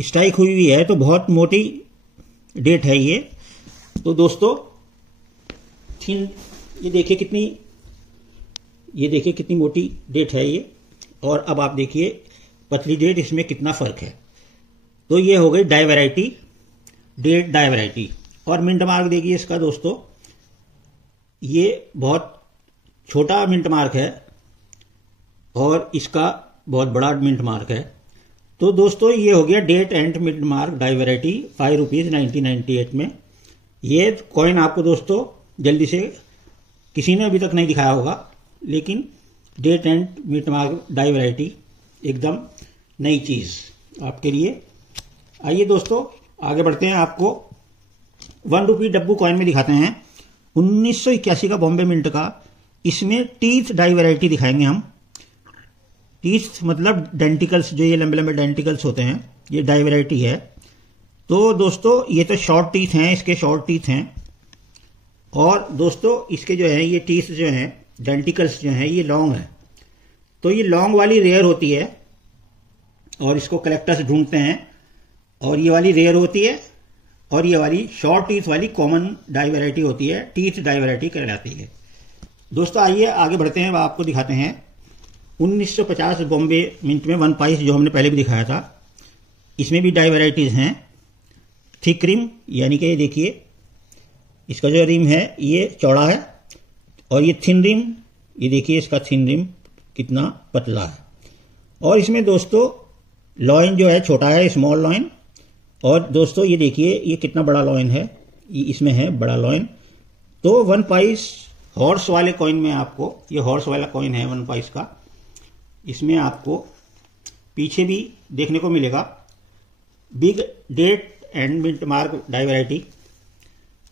स्ट्राइक हुई है तो बहुत मोटी डेट है ये। तो दोस्तों थिन ये देखिए कितनी मोटी डेट है ये। और अब आप देखिए पतली डेट, इसमें कितना फर्क है। तो ये हो गई die variety, date die variety. और मिंट मार्क देखिए इसका दोस्तों, ये बहुत छोटा मिंट मार्क है और इसका बहुत बड़ा मिंट मार्क है। तो दोस्तों ये हो गया date and mint mark die variety 5 rupees 1998 में। ये कॉइन आपको दोस्तों जल्दी से किसी ने अभी तक नहीं दिखाया होगा, लेकिन date and mint mark die variety एकदम नई चीज आपके लिए। आइए दोस्तों आगे बढ़ते हैं, आपको 1 रुपी डब्बू कॉइन में दिखाते हैं 1981 का बॉम्बे मिंट का। इसमें टीथ डाई वैरायटी दिखाएंगे हम। टीथ मतलब डेंटिकल्स, जो ये लंबे लंबे डेंटिकल्स होते हैं, ये डाई वैरायटी है। तो दोस्तों ये तो शॉर्ट टीथ हैं, इसके शॉर्ट टीथ हैं। और दोस्तों इसके जो है ये टीथ जो हैं डेंटिकल्स जो हैं ये लॉन्ग है। तो ये लॉन्ग वाली रेयर होती है और इसको कलेक्टर्स ढूंढते हैं। और ये वाली रेयर होती है और ये वाली शॉर्ट टीथ वाली कॉमन डाई वैरायटी होती है, टीथ डाई वैरायटी कहलाती है। दोस्तों आइए आगे बढ़ते हैं, आपको दिखाते हैं 1950 बॉम्बे मिंट में 1 पाइस, जो हमने पहले भी दिखाया था। इसमें भी डाई वैरायटीज हैं। थिक रिम यानी कि देखिए इसका जो रिम है ये चौड़ा है और ये थिन रिम, ये देखिए इसका थिन रिम कितना पतला है। और इसमें दोस्तों लॉइन जो है छोटा है, स्मॉल लॉइन। और दोस्तों ये देखिए ये कितना बड़ा लॉइन है, ये इसमें है बड़ा लॉइन। तो 1 पाइस हॉर्स वाले कॉइन में आपको, ये हॉर्स वाला कॉइन है 1 पाइस का, इसमें आपको पीछे भी देखने को मिलेगा big date and mint mark die variety.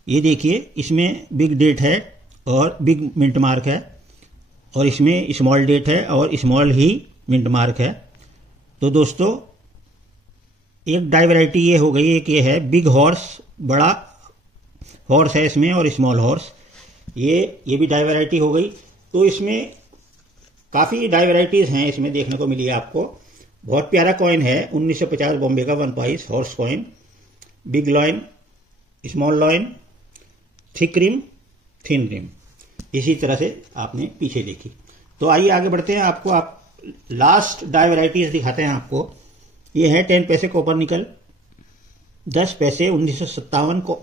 ये देखिए इसमें बिग डेट है और बिग मिंट मार्क है और इसमें स्मॉल डेट है और स्मॉल ही मिंट मार्क है। तो दोस्तों एक डाई वैरायटी ये हो गई, एक ये है बिग हॉर्स, बड़ा हॉर्स है इसमें, और स्मॉल हॉर्स, ये भी डाई वैरायटी हो गई। तो इसमें काफी डाई वैरायटीज हैं इसमें देखने को मिली है आपको। बहुत प्यारा कॉइन है 1950 बॉम्बे का 1 pice horse coin. Big lion, small lion, thick rim, thin rim, इसी तरह से आपने पीछे देखी। तो आइए आगे बढ़ते हैं, आपको लास्ट डाई वैरायटीज दिखाते हैं आपको। ये है 10 पैसे कॉपर निकल, 10 पैसे 1957 को।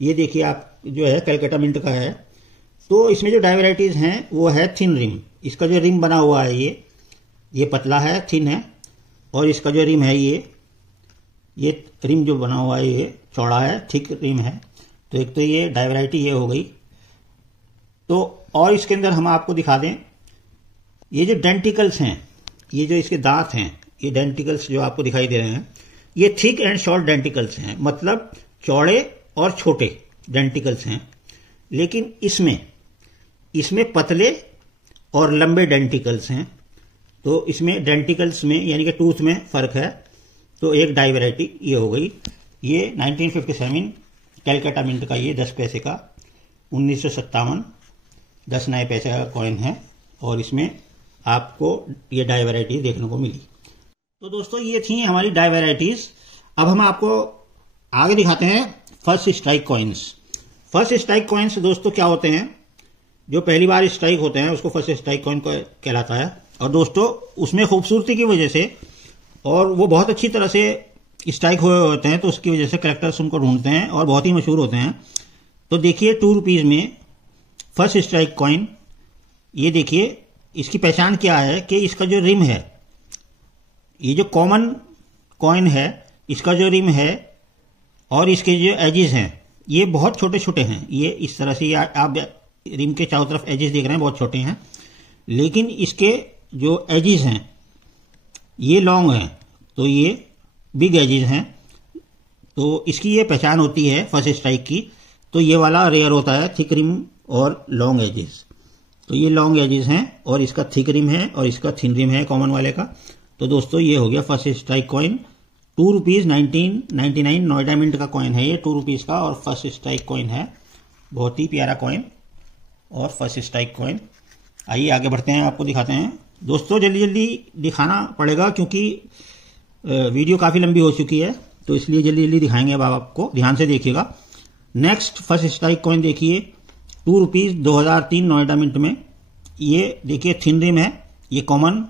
ये देखिए आप जो है कलकत्ता मिंट का है। तो इसमें जो डाई वैरायटीज हैं वो है थिन रिम। इसका जो रिम बना हुआ है ये पतला है, थिन है। और इसका जो रिम है ये रिम जो बना हुआ है ये चौड़ा है, थिक रिम है। तो एक तो ये डाई वैरायटी ये हो गई। तो और इसके अंदर हम आपको दिखा दें, ये जो डेंटिकल्स हैं, ये जो इसके दांत हैं, ये डेंटिकल्स जो आपको दिखाई दे रहे हैं, ये थिक एंड शॉर्ट डेंटिकल्स हैं, मतलब चौड़े और छोटे डेंटिकल्स हैं। लेकिन इसमें पतले और लंबे डेंटिकल्स हैं। तो इसमें डेंटिकल्स में यानी कि टूथ में फर्क है। तो एक डाई वैरायटी ये हो गई। ये 1957 कैलकाटा मिंट का, ये 10 पैसे का 1957 10 नए पैसे का कॉइन है और इसमें आपको ये डाई वैरायटी देखने को मिली। तो दोस्तों ये थी हमारी डाई वैरायटीज। अब हम आपको आगे दिखाते हैं first strike coins. First strike coins दोस्तों क्या होते हैं, जो पहली बार स्ट्राइक होते हैं उसको फर्स्ट स्ट्राइक कॉइन कहलाता है। और दोस्तों उसमें खूबसूरती की वजह से और वो बहुत अच्छी तरह से स्ट्राइक हुए होते हैं तो उसकी वजह से कलेक्टर्स उनको ढूंढते हैं और बहुत ही मशहूर होते हैं। तो देखिए 2 रुपीज में फर्स्ट स्ट्राइक कॉइन, ये देखिए इसकी पहचान क्या है कि इसका जो रिम है, ये जो कॉमन कॉइन है इसका जो रिम है और इसके जो एजेस हैं ये बहुत छोटे छोटे हैं। ये इस तरह से आप रिम के चारों तरफ एजेस देख रहे हैं, बहुत छोटे हैं, लेकिन इसके जो एजेस हैं ये लॉन्ग हैं, तो ये बिग एजेस हैं। तो इसकी ये पहचान होती है फर्स्ट स्ट्राइक की। तो ये वाला रेयर होता है, थिक रिम और लॉन्ग एजेस। तो ये लॉन्ग एजेस हैं और इसका थिक रिम है और इसका थिन रिम है कॉमन वाले का। तो दोस्तों ये हो गया first strike coin. 2 rupees 1999 Noida mint का कॉइन है ये, 2 रुपीज का, और फर्स्ट स्ट्राइक कॉइन है। बहुत ही प्यारा कॉइन और फर्स्ट स्ट्राइक कॉइन। आइए आगे बढ़ते हैं, आपको दिखाते हैं। दोस्तों जल्दी जल्दी दिखाना पड़ेगा क्योंकि वीडियो काफी लंबी हो चुकी है, तो इसलिए जल्दी जल्दी दिखाएंगे। अब आपको ध्यान से देखिएगा। नेक्स्ट फर्स्ट स्ट्राइक कॉइन देखिए, 2 रुपीज 2003 नोएडा मिंट में। ये देखिए थिन रिम है, ये कॉमन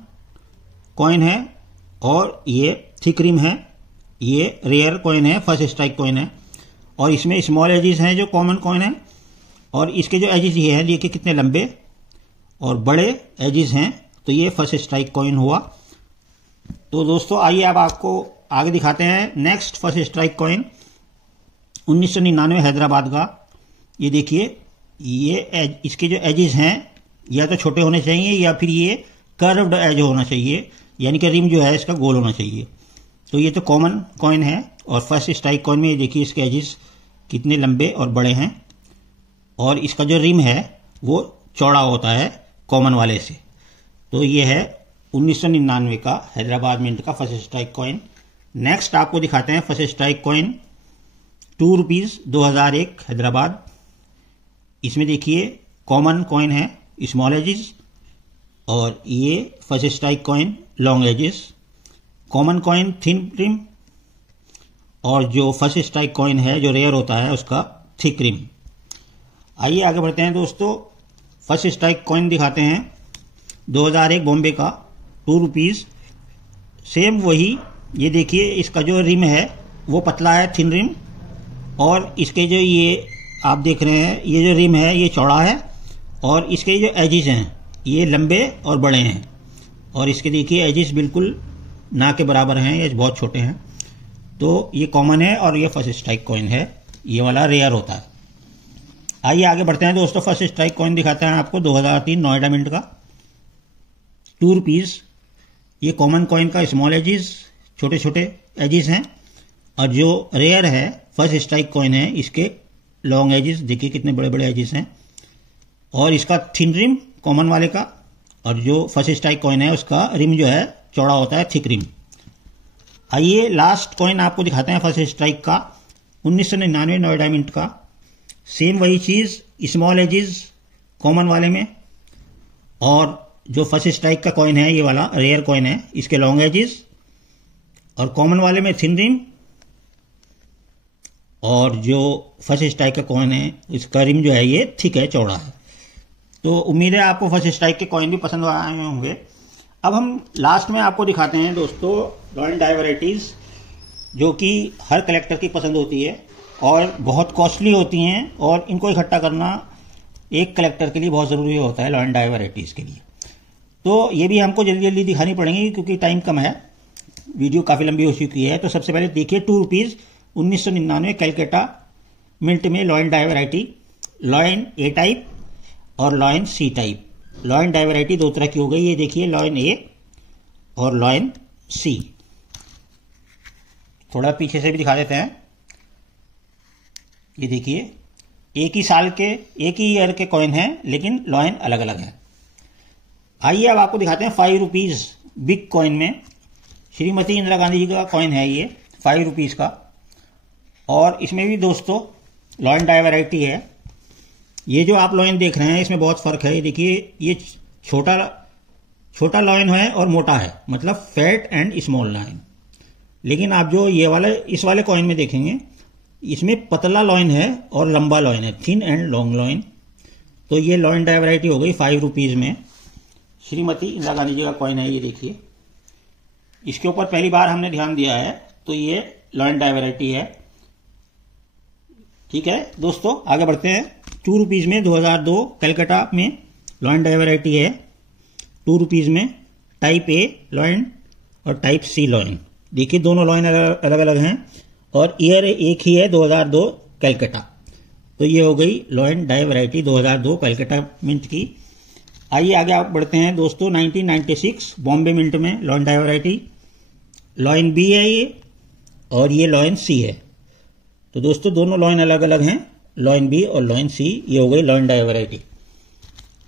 कॉइन है, और ये थिक रिम है, ये रेयर कॉइन है, फर्स्ट स्ट्राइक कॉइन है। और इसमें स्मॉल एजेस हैं जो कॉमन कॉइन है, और इसके जो एजेस ये हैं देखिए कितने लंबे और बड़े एजेस हैं। तो ये फर्स्ट स्ट्राइक कॉइन हुआ। तो दोस्तों आइए अब आपको आगे दिखाते हैं next first strike coin 1999 Hyderabad का। ये देखिए ये इसके जो एजेस हैं या तो छोटे होने चाहिए या फिर ये कर्व्ड एज होना चाहिए, यानी कि रिम जो है इसका गोल होना चाहिए। तो ये तो कॉमन कॉइन है और फर्स्ट स्ट्राइक कॉइन में ये देखिए इसके एजेस कितने लंबे और बड़े हैं, और इसका जो रिम है वो चौड़ा होता है कॉमन वाले से। तो ये है 1999 का हैदराबाद मिंट का फर्स्ट स्ट्राइक कॉइन। नेक्स्ट आपको दिखाते हैं first strike coin 2 rupees 2001 Hyderabad. इसमें देखिए कॉमन कॉइन है, स्मॉल एजेस, और ये first strike coin long edges. Common coin thin rim, और जो फर्स्ट स्ट्राइक कॉइन है जो रेयर होता है उसका थिक रिम। आइए आगे बढ़ते हैं दोस्तों। फर्स्ट स्ट्राइक कॉइन दिखाते हैं 2001 बॉम्बे का 2 रुपीज। सेम वही, ये देखिए इसका जो रिम है वो पतला है, थिन रिम, और इसके जो ये आप देख रहे हैं ये जो रिम है ये चौड़ा है, और इसके जो एजेस हैं ये लंबे और बड़े हैं, और इसके देखिए एजेस बिल्कुल ना के बराबर हैं, ये बहुत छोटे हैं। तो ये कॉमन है और ये फर्स्ट स्ट्राइक कॉइन है, ये वाला रेयर होता है। आइए आगे बढ़ते हैं दोस्तों। फर्स्ट स्ट्राइक कॉइन दिखाते हैं आपको 2003 नोएडा मिंट का 2 रुपीज। ये कॉमन कॉइन का स्मॉल एजेस, छोटे छोटे एजेस हैं, और जो रेयर है फर्स्ट स्ट्राइक कॉइन है इसके लॉन्ग एजेस देखिए कितने बड़े बड़े एजेस हैं, और इसका थिन रिम कॉमन वाले का, और जो फर्स्ट स्ट्राइक कॉइन है उसका रिम जो है चौड़ा होता है, थिक रिम। आइए लास्ट कॉइन आपको दिखाते हैं फर्स्ट स्ट्राइक का 1999 नोएडा मिंट का। सेम वही चीज, स्मॉल एजेस कॉमन वाले में, और जो फर्स्ट स्ट्राइक का कॉइन है ये वाला रेयर कॉइन है, इसके लॉन्ग एजेस, और कॉमन वाले में थिन रिम, और जो फर्स्ट स्ट्राइक का कॉइन है इसका रिम जो है ये थिक है, चौड़ा है। तो उम्मीद है आपको फर्स्ट स्ट्राइक के कॉइन भी पसंद आए होंगे। अब हम लास्ट में आपको दिखाते हैं दोस्तों लॉयन डाई वैरायटीज, जो कि हर कलेक्टर की पसंद होती है और बहुत कॉस्टली होती हैं, और इनको इकट्ठा करना एक कलेक्टर के लिए बहुत ज़रूरी होता है लॉयन डाई वैरायटीज़ के लिए। तो ये भी हमको जल्दी जल्दी दिखानी पड़ेंगी क्योंकि टाइम कम है, वीडियो काफ़ी लंबी हो चुकी है। तो सबसे पहले देखिए 2 रुपीज़ 1999 कैलकाटा मिंट में lion die variety, lion A type और lion C type. Lion die variety 2 तरह की हो गई, ये देखिए लॉयन ए और लॉयन सी। थोड़ा पीछे से भी दिखा देते हैं। ये देखिए एक ही साल के, एक ही ईयर के कॉइन हैं, लेकिन लॉयन अलग अलग है। आइए अब आपको दिखाते हैं 5 रुपीज बिग कॉइन में श्रीमती इंदिरा गांधी जी का कॉइन है ये 5 रुपीज का, और इसमें भी दोस्तों लॉयन डाई वैरायटी है। ये जो आप लॉइन देख रहे हैं इसमें बहुत फर्क है। ये देखिए, ये छोटा लॉइन है और मोटा है, मतलब फैट एंड स्मॉल लॉइन। लेकिन आप जो ये वाले इस वाले कॉइन में देखेंगे, इसमें पतला लॉइन है और लंबा लॉइन है, थिन एंड लॉन्ग लॉइन। तो ये लॉइन डाई वैरायटी हो गई 5 रुपीज में। श्रीमती इंदिरा गांधी जी का कॉइन है, ये देखिए। इसके ऊपर पहली बार हमने ध्यान दिया है, तो ये लॉइन डाई वैरायटी है। ठीक है दोस्तों, आगे बढ़ते हैं। 2 रुपीज में 2002 कलकत्ता में लॉइन डाई वैरायटी है। 2 रुपीज में टाइप ए लॉइन और टाइप सी लॉइन। देखिए दोनों लॉइन अलग अलग हैं और ईयर एक ही है, 2002 कलकत्ता। तो ये हो गई lion die variety 2002 Calcutta mint की। आइए आगे आप बढ़ते हैं दोस्तों। 1996 बॉम्बे मिंट में lion die variety. Lion B है ये और ये लॉइन सी है। तो दोस्तों दोनों लॉइन अलग अलग हैं, लॉइन बी और लॉइन सी। ये हो गई लॉइन डाई वैरायटी।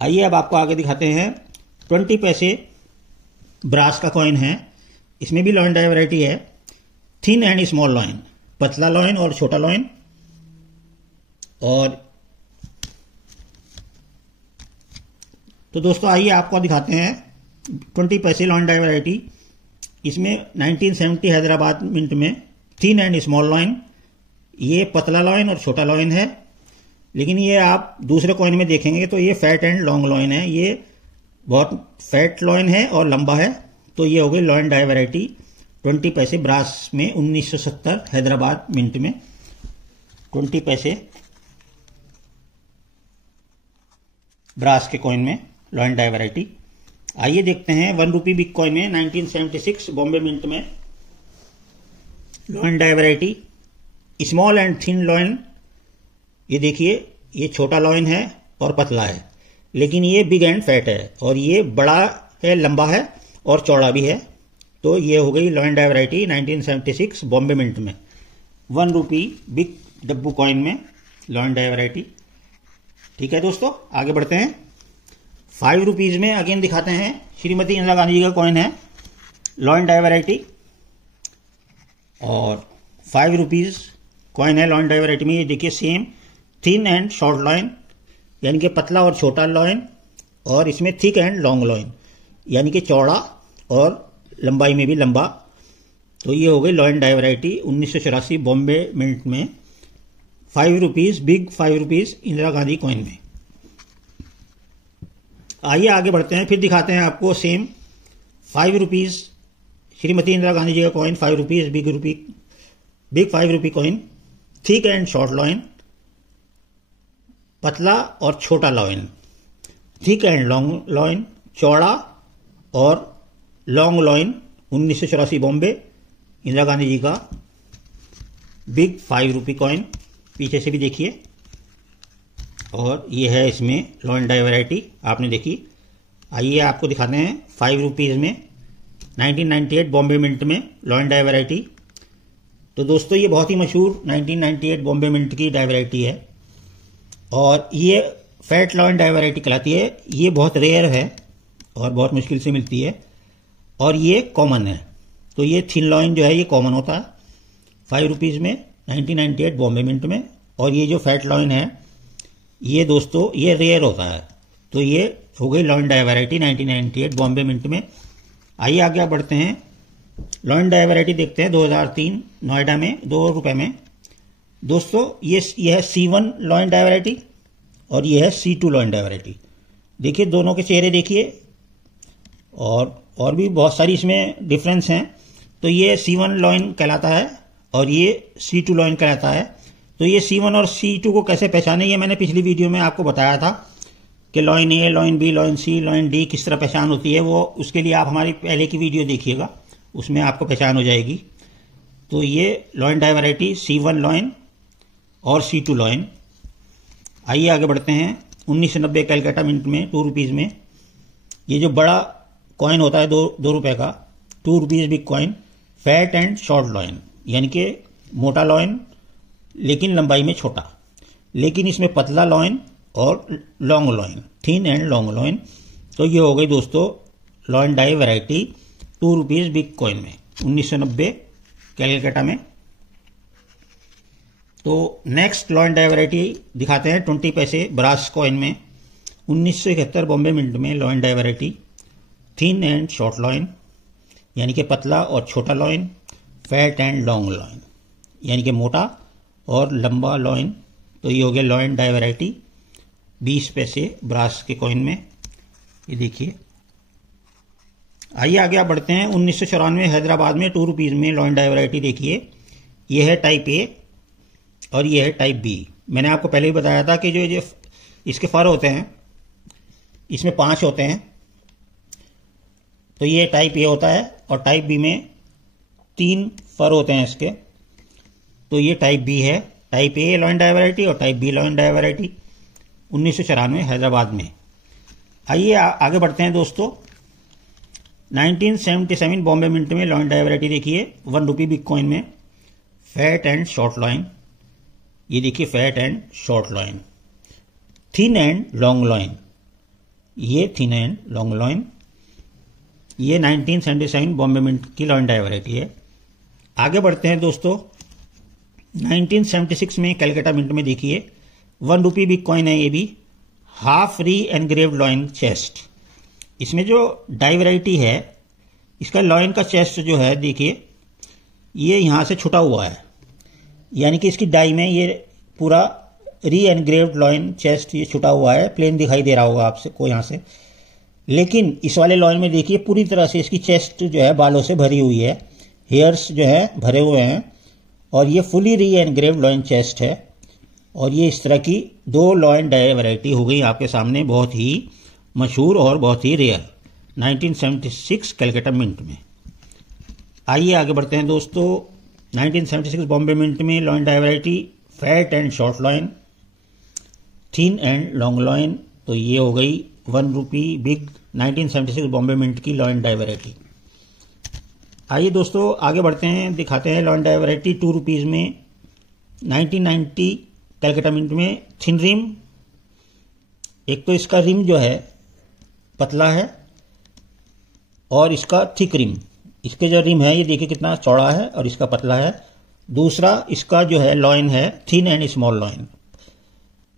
आइए अब आपको आगे दिखाते हैं 20 पैसे ब्रास का कॉइन है। इसमें भी लॉइन डाई वैरायटी है। थिन एंड स्मॉल लॉइन, पतला लॉइन और छोटा लॉइन। और तो दोस्तों आइए आपको दिखाते हैं 20 पैसे लॉइन डाई वैरायटी। इसमें 1970 हैदराबाद मिंट में थिन एंड स्मॉल लॉइन। ये पतला लॉइन और छोटा लॉइन है। लेकिन ये आप दूसरे कॉइन में देखेंगे तो ये फैट एंड लॉन्ग लॉइन है। ये बहुत फैट लॉइन है और लंबा है। तो ये हो गई लॉइन डाई वैरायटी 20 पैसे ब्रास में 1970 हैदराबाद मिंट में। 20 पैसे ब्रास के कॉइन में लॉइन डाई वैरायटी। आइए देखते हैं 1 रुपी बिग कॉइन में 1976 बॉम्बे मिंट में lion die variety. Small and thin lion. ये देखिए, ये छोटा लॉइन है और पतला है, लेकिन ये बिग एंड फैट है। और ये बड़ा है, लंबा है और चौड़ा भी है। तो ये हो गई lion die variety 1976 Bombay mint में। 1 रुपी बिग डब्बू कॉइन में लॉइन डाई वैरायटी। ठीक है दोस्तों, आगे बढ़ते हैं। 5 रुपीज में अगेन दिखाते हैं श्रीमती इंदिरा गांधी जी का कॉइन है, लॉइन डाई वैरायटी। और 5 रुपीज कॉइन है लॉइन डाई वैरायटी में। ये देखिए same thin and short lion, यानी कि पतला और छोटा लॉइन। और इसमें थिक एंड लॉन्ग लॉइन, यानी कि चौड़ा और लंबाई में भी लंबा। तो ये हो गई lion die variety 1984 Bombay mint में। 5 rupees big 5 rupees Indira Gandhi coin में। आइए आगे बढ़ते हैं, फिर दिखाते हैं आपको सेम 5 रुपीज श्रीमती इंदिरा गांधी जी का coin. 5 rupees big 5 rupee coin. Thick and short lion, पतला और छोटा lion. Thick and long lion, चौड़ा और लॉन्ग लॉइन। 1984 बॉम्बे इंदिरा गांधी जी का बिग 5 रुपी कॉइन। पीछे से भी देखिए। और ये है इसमें लॉइन डाई वैरायटी, आपने देखी। आइए आपको दिखाते हैं 5 रुपीज में 1998 बॉम्बे मिंट में लॉइन डाई वैरायटी। तो दोस्तों ये बहुत ही मशहूर 1998 बॉम्बे मिंट की डाई वैरायटी है। और ये फैट लॉइन डाई वैरायटी कहलाती है। ये बहुत रेयर है और बहुत मुश्किल से मिलती है। और ये कॉमन है। तो ये थिन लॉइन जो है ये कॉमन होता है 5 रुपीज में 1998 बॉम्बे मिंट में। और ये जो फैट लॉइन है ये दोस्तों ये रेयर होता है। तो ये हो गई lion die variety 1998 Bombay mint में। आइए आगे बढ़ते हैं। लॉइन डाई वैरायटी देखते हैं 2003 नोएडा में 2 रुपए में। दोस्तों ये है C1 लॉइन डाई वैरायटी और ये है C2 लॉइन डाई वैरायटी। देखिए दोनों के चेहरे देखिए। और भी बहुत सारी इसमें डिफरेंस हैं। तो ये C1 लॉइन कहलाता है और ये C2 लॉइन कहलाता है। तो ये C1 और C2 को कैसे पहचाने, ये मैंने पिछली वीडियो में आपको बताया था कि लॉइन ए, लॉइन बी, लॉइन सी, लॉइन डी किस तरह पहचान होती है। वो उसके लिए आप हमारी पहले की वीडियो देखिएगा, उसमें आपको पहचान हो जाएगी। तो ये lion die variety C1 lion और C2 लॉइन। आइए आगे बढ़ते हैं। 1990 कलकत्ता मिंट में 2 रुपीज में ये जो बड़ा कॉइन होता है 2 रुपए का 2 rupees big coin. Fat and short lion, यानी कि मोटा लॉइन लेकिन लंबाई में छोटा। लेकिन इसमें पतला लॉइन और long lion, thin and long lion. तो ये हो गई दोस्तों lion die variety 2 rupees big coin में 1990 कलकत्ता में। तो next law and die variety दिखाते हैं 20 पैसे ब्रास कॉइन में 1971 बॉम्बे मिंट में law and die variety. Thin and short lion यानी कि पतला और छोटा lion, fat and long lion यानी कि मोटा और लंबा लॉइन। तो ये हो गया लॉ एंड डाई वैरायटी 20 पैसे ब्रास के कॉइन में। ये देखिए, आइए आगे आप बढ़ते हैं। 1994 हैदराबाद में 2 रुपीज़ में लॉ एंड डाई वैरायटी देखिए। ये है टाइप ए और ये है टाइप बी। मैंने आपको पहले ही बताया था कि जो इसके फर होते हैं इसमें 5 होते हैं। तो ये टाइप ए होता है और टाइप बी में 3 फर होते हैं इसके। तो ये टाइप बी है, type A law and die variety और type B law and die variety 1994 Hyderabad में। आइए आगे बढ़ते हैं दोस्तों। 1977 बॉम्बे मिंट में लॉ एंड डाई वैरायटी देखिए। 1 रुपी बिग कॉइन में फैट एंड शॉर्ट लॉइन। ये देखिए fat and short lion. Thin and long lion, ये थिन एंड लॉन्ग लॉइन। ये 1977 बॉम्बे मिंट की लॉ एंड डाई वैरायटी है। आगे बढ़ते हैं दोस्तों। 1976 में कलकत्ता मिंट में देखिए 1 रुपी बिग कॉइन है। ये भी हाफ री एनग्रेव्ड लॉइन चेस्ट। इसमें जो डाई वैरायटी है इसका लॉइन का चेस्ट जो है देखिए ये यहां से छुटा हुआ है, यानी कि इसकी डाई में ये पूरा री एनग्रेव्ड लॉइन चेस्ट ये छुटा हुआ है। प्लेन दिखाई दे रहा होगा आपसे को यहां से, लेकिन इस वाले लॉइन में देखिए पूरी तरह से इसकी चेस्ट जो है बालों से भरी हुई है, हेयर्स जो है भरे हुए हैं और ये फुली री एनग्रेव्ड लॉइन चेस्ट है। और ये इस तरह की 2 लॉ एंड डाई वैरायटी हो गई आपके सामने, बहुत ही मशहूर और बहुत ही रेयर 1976 कलकत्ता मिंट में। आइए आगे बढ़ते हैं दोस्तों। 1976 बॉम्बे मिंट में law and die variety fat and short lion, thin and long lion. तो ये हो गई 1 रुपी बिग 1976 बॉम्बे मिंट की लॉ एंड डाई वैरायटी। आइए दोस्तों आगे बढ़ते हैं, दिखाते हैं law and die variety 2 rupees में 1990 कलकत्ता मिंट में। थिन रिम, एक तो इसका रिम जो है पतला है और इसका थिक रिम। इसके जो रिम है ये देखिए कितना चौड़ा है और इसका पतला है। दूसरा इसका जो है लॉइन है थिन एंड स्मॉल लॉइन,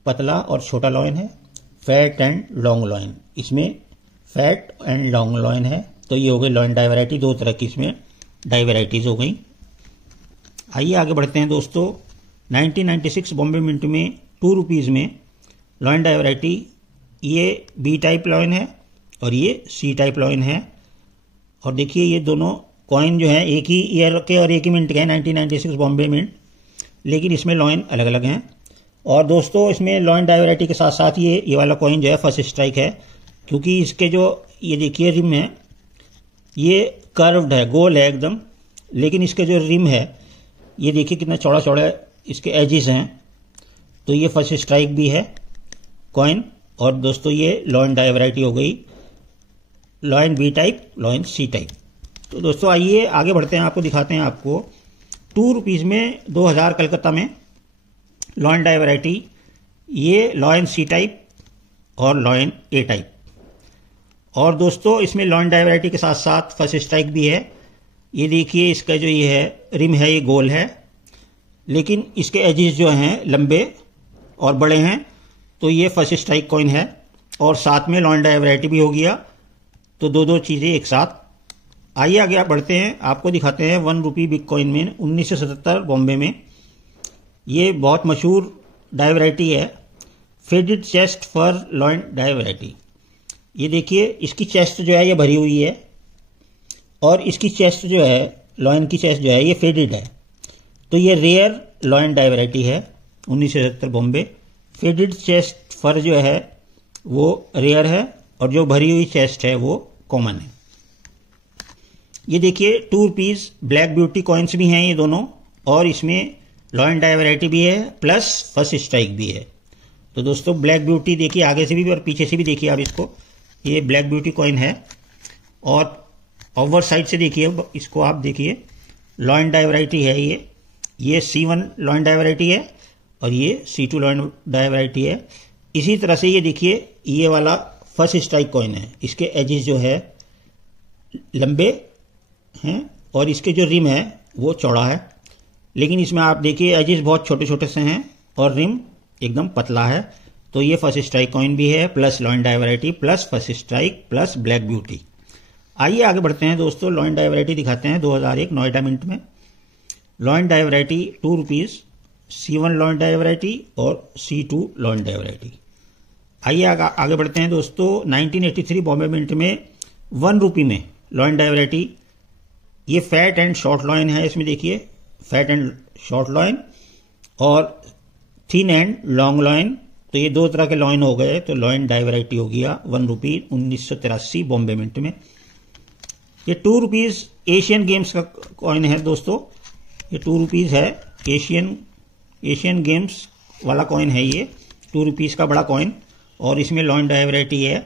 पतला और छोटा लॉइन है। फैट एंड लॉन्ग लॉइन, इसमें फैट एंड लॉन्ग लॉइन है। तो ये हो गई लॉ एंड डाई वैरायटी, 2 तरह की इसमें डाई वैरायटीज हो गई। आइए आगे बढ़ते हैं दोस्तों। 1996 बॉम्बे मिंट में 2 रुपीज़ में लॉ एंड डाई वैरायटी। ये बी टाइप लॉइन है और ये सी टाइप लॉइन है। और देखिए ये दोनों कॉइन जो है एक ही ईयर के और एक ही मिनट के हैं, 1996 बॉम्बे मिंट, लेकिन इसमें लॉइन अलग अलग हैं। और दोस्तों इसमें लॉ एंड डाई वैरायटी के साथ साथ ये वाला कॉइन जो है फर्स्ट स्ट्राइक है, क्योंकि इसके जो ये देखिए रिम है ये कर्व्ड है, गोल है एकदम, लेकिन इसके जो रिम है ये देखिए कितना चौड़ा चौड़ा इसके एजिस हैं। तो ये फर्स्ट स्ट्राइक भी है कॉइन। और दोस्तों ये लॉ एंड डाई वैरायटी हो गई, lion B type, lion C type. तो दोस्तों आइए आगे बढ़ते हैं, आपको दिखाते हैं आपको 2 रुपीज़ में 2000 कलकत्ता में लॉ एंड डाई वैरायटी। ये लॉ एंड सी टाइप और लॉ एंड ए टाइप। और दोस्तों इसमें लॉ एंड डाई वैरायटी के साथ साथ फर्स्ट स्ट्राइक भी है। ये देखिए इसका जो ये है रिम है ये गोल है, लेकिन इसके एजेस जो हैं लंबे और बड़े हैं। तो ये फर्स्ट स्ट्राइक कॉइन है और साथ में लॉ एंड डाई वैरायटी भी हो गया। तो 2 चीज़ें एक साथ। आइए आगे आप बढ़ते हैं, आपको दिखाते हैं 1 रुपी बिग कॉइन में 1977 बॉम्बे में। ये बहुत मशहूर डाई वैरायटी है, faded chest fur law and die variety. ये देखिए इसकी चेस्ट जो है ये भरी हुई है और इसकी चेस्ट जो है लॉइन की चेस्ट जो है ये फेडेड है। तो ये rare law and die variety है 1977 बॉम्बे। फेडेड चेस्ट फर जो है वो रेयर है और जो भरी हुई चेस्ट है वो कॉमन है। ये देखिए 2 रुपीज़ ब्लैक ब्यूटी कॉइन्स भी हैं ये दोनों, और इसमें लॉ एंड डाई वैरायटी भी है प्लस फर्स्ट स्ट्राइक भी है। तो दोस्तों ब्लैक ब्यूटी देखिए आगे से भी और पीछे से भी देखिए आप इसको, ये ब्लैक ब्यूटी कॉइन है। और ओवर साइड से देखिए इसको आप देखिए, लॉ एंड डाई वैरायटी है ये C1 law and die variety है और ये C2 law and die variety है। इसी तरह से ये देखिए ये वाला फर्स्ट स्ट्राइक कॉइन है, इसके एजेस जो है लंबे हैं और इसके जो रिम है वो चौड़ा है। लेकिन इसमें आप देखिए एजेस बहुत छोटे छोटे से हैं और रिम एकदम पतला है। तो ये फर्स्ट स्ट्राइक कॉइन भी है, plus lion-die variety, plus first strike, plus black beauty. आइए आगे बढ़ते हैं दोस्तों, लॉयन-डाई वैरायटी दिखाते हैं 2001 नोएडा मिंट में। Lion-die variety 2 rupees, C1 lion-die variety और C2 लॉयन-डाई वैरायटी। आइए आगे बढ़ते हैं दोस्तों, 1983 बॉम्बे मिंट में 1 रुपी में लॉयन-डाई वैरायटी। ये फैट एंड शॉर्ट लॉयन है, इसमें देखिए फैट एंड शॉर्ट लॉयन और थिन एंड लॉन्ग लॉयन। तो ये दो तरह के लॉयन हो गए, तो लॉयन-डाई वैरायटी हो गया 1 रुपी 1983 बॉम्बे मिंट में। ये 2 रुपीज़ एशियन गेम्स का कॉइन है दोस्तों, ये 2 रुपीज़ है, एशियन गेम्स वाला कॉइन है ये, 2 रुपीज़ का बड़ा कॉइन। और इसमें लॉयन-डाई वैरायटी है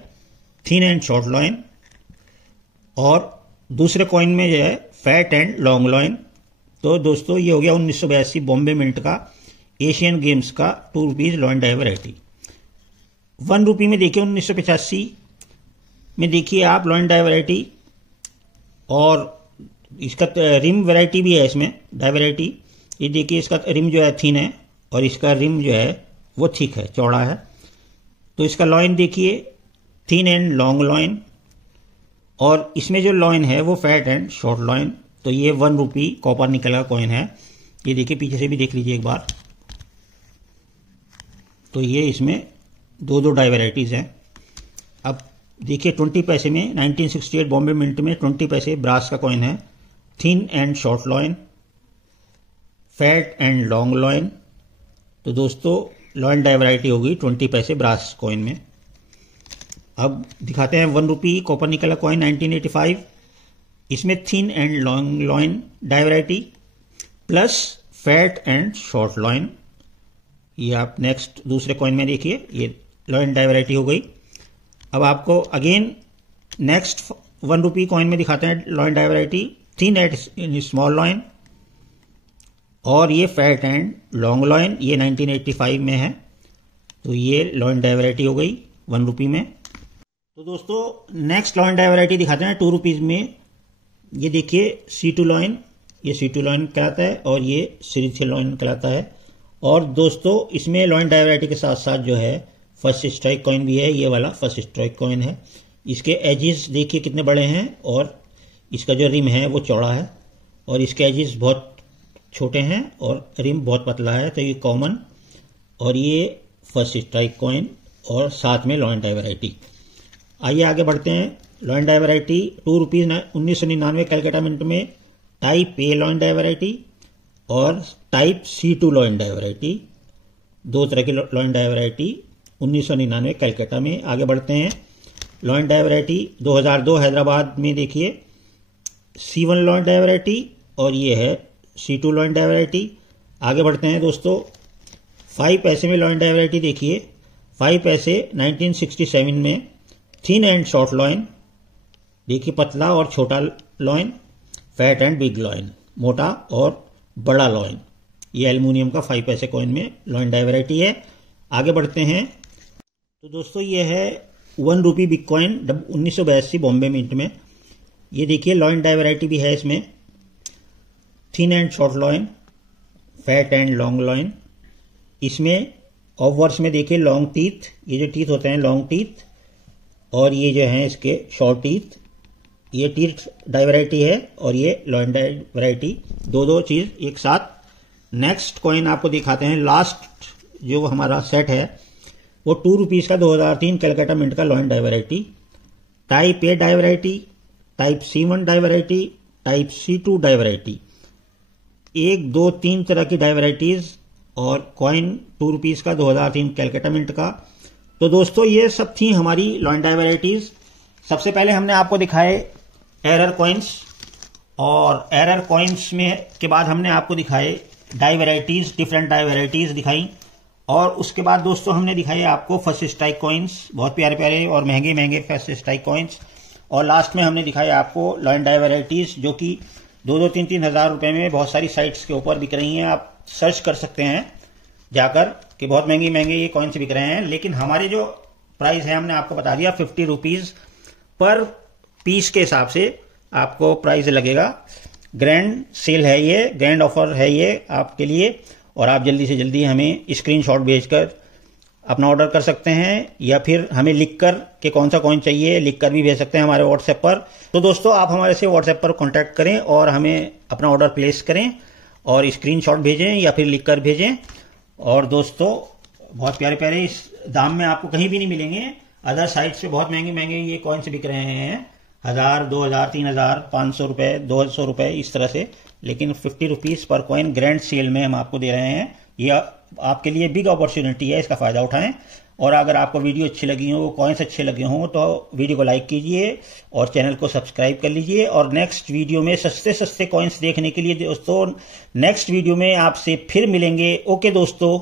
थिन एंड शॉर्ट लॉयन, और दूसरे कॉइन में जो है फैट एंड लॉन्ग लॉयन। तो दोस्तों ये हो गया 1982 बॉम्बे मिंट का एशियन गेम्स का 2 रुपीज़ लॉयन-डाई वैरायटी। 1 रुपी में देखिए 1985 में देखिए आप लॉयन-डाई वैरायटी, और इसका रिम वैरायटी भी है इसमें, डाई वैरायटी। ये देखिए इसका रिम जो है थिन है और इसका रिम जो है वो थिक है, चौड़ा है। तो इसका लॉयन देखिए थिन एंड लॉन्ग लॉयन, और इसमें जो लॉयन है वो फैट एंड शॉर्ट लॉयन। तो ये 1 रुपी कॉपर निकल का कॉइन है। ये देखिए पीछे से भी देख लीजिए एक बार। तो ये इसमें दो डाई वैरायटीज हैं। अब देखिए 20 पैसे में 1968 बॉम्बे मिंट में 20 पैसे ब्रास का कॉइन है, thin and short lion, fat and long lion. तो दोस्तों लॉयन-डाई वैरायटी होगी 20 पैसे ब्रास कॉइन में। अब दिखाते हैं 1 रुपी कॉपर निकल का कॉइन 1985, इसमें thin and long lion die variety plus fat and short lion. ये आप नेक्स्ट दूसरे कॉइन में देखिए, ये लॉयन-डाई वैरायटी हो गई। अब आपको अगेन नेक्स्ट 1 रुपी कॉइन में दिखाते हैं lion die variety, thin and small lion, और ये फैट एंड लॉन्ग लॉयन, ये 1985 में है। तो ये लॉयन-डाई वैरायटी हो गई 1 रुपी में। तो दोस्तों नेक्स्ट लॉयन-डाई वैरायटी दिखाते हैं 2 रुपीज़ में। ये देखिए C2 लॉयन, ये C2 लॉयन कहलाता है और ये सीरीज लॉयन कहलाता है। और दोस्तों इसमें लॉयन-डाई वैरायटी के साथ साथ जो है फर्स्ट स्ट्राइक कॉइन भी है, ये वाला फर्स्ट स्ट्राइक कॉइन है। इसके एजेस देखिए कितने बड़े हैं और इसका जो रिम है वो चौड़ा है, और इसके एजेस बहुत छोटे हैं और रिम बहुत पतला है। तो ये कॉमन, और ये फर्स्ट स्ट्राइक कॉइन, और साथ में लॉयन-डाई वैरायटी। आइए आगे बढ़ते हैं, lion die variety 2 rupees 1999 Calcutta mint में टाइप ए लॉयन-डाई वैरायटी और टाइप C2 लॉयन-डाई वैरायटी, दो तरह की लॉयन-डाई वैरायटी 1999 कैलकाटा में। आगे बढ़ते हैं, लॉयन-डाई वैरायटी 2002 हैदराबाद में देखिए C1 लॉयन-डाई वैरायटी, और ये है C2 लॉयन-डाई वैरायटी। आगे बढ़ते हैं दोस्तों, 5 पैसे में लॉयन-डाई वैरायटी देखिए, 5 पैसे 1967 में थिन एंड शॉर्ट लॉयन, देखिए पतला और छोटा lion, fat and big lion, मोटा और बड़ा लॉयन। ये एल्युमिनियम का 5 पैसे कॉइन में लॉयन-डाई वैरायटी है। आगे बढ़ते हैं, तो दोस्तों ये है 1 rupee big coin 1982 Bombay mint में। ये देखिए लॉयन-डाई वैरायटी भी है इसमें, thin and short lion, fat and long lion. इसमें ऑफवर्स में देखिए लॉन्ग टीथ, ये जो टीथ होते हैं लॉन्ग टीथ, और ये जो है इसके शॉर्ट टीथ। ये टीथ डाई वैरायटी है और ये लॉयन-डाई वैरायटी, दो चीज एक साथ। नेक्स्ट कॉइन आपको दिखाते हैं, लास्ट जो हमारा सेट है वो 2 रुपीज़ का 2003 कैलकाटा मिंट का lion die variety, type A die variety, type C1 die variety, type C2 die variety. 1, 2, 3 तरह की डाई वैरायटीज, और कॉइन 2 रुपीज़ का 2003 कैलकाटा मिंट का। तो दोस्तों ये सब थी हमारी लॉयन-डाई वैरायटीज। सबसे पहले हमने आपको दिखाए एरर कॉइन्स, और एरर कॉइन्स में के बाद हमने आपको दिखाए die varieties, different die varieties दिखाई, और उसके बाद दोस्तों हमने दिखाई आपको फर्स्ट स्ट्राइक कॉइन्स, बहुत प्यारे प्यारे और महंगे महंगे फर्स्ट स्ट्राइक कॉइन्स, और लास्ट में हमने दिखाई आपको लॉयन-डाई वैरायटीज जो कि 2-2, 3-3 हज़ार रुपए में बहुत सारी साइट्स के ऊपर बिक रही हैं। आप सर्च कर सकते हैं जाकर कि बहुत महंगी महंगे ये कॉइन्स बिक रहे हैं। लेकिन हमारे जो प्राइस है हमने आपको बता दिया, 50 रुपीज़ पर पीस के हिसाब से आपको प्राइस लगेगा। ग्रैंड सेल है ये, ग्रैंड ऑफर है ये आपके लिए, और आप जल्दी से जल्दी हमें स्क्रीनशॉट भेजकर अपना ऑर्डर कर सकते हैं, या फिर हमें लिखकर के कौन सा कॉइन चाहिए लिखकर भी भेज सकते हैं हमारे व्हाट्सएप पर। तो दोस्तों आप हमारे से व्हाट्सएप पर कांटेक्ट करें और हमें अपना ऑर्डर प्लेस करें और स्क्रीनशॉट भेजें या फिर लिखकर भेजें। और दोस्तों बहुत प्यारे प्यारे इस दाम में आपको कहीं भी नहीं मिलेंगे। अदर साइट से बहुत महंगे महंगे ये कॉइन्स बिक रहे हैं, 1000, 2000, 3000, 500 रुपए, 200 रुपए इस तरह से, लेकिन 50 rupees per coin grand cell में हम आपको दे रहे हैं। ये आपके लिए बिग अपॉर्चुनिटी है, इसका फायदा उठाएं। और अगर आपको वीडियो अच्छी लगी हो, कॉइन्स अच्छे लगे हों, तो वीडियो को लाइक कीजिए और चैनल को सब्सक्राइब कर लीजिए। और नेक्स्ट वीडियो में सस्ते सस्ते कॉइन्स देखने के लिए दोस्तों नेक्स्ट वीडियो में आपसे फिर मिलेंगे। ओके दोस्तों।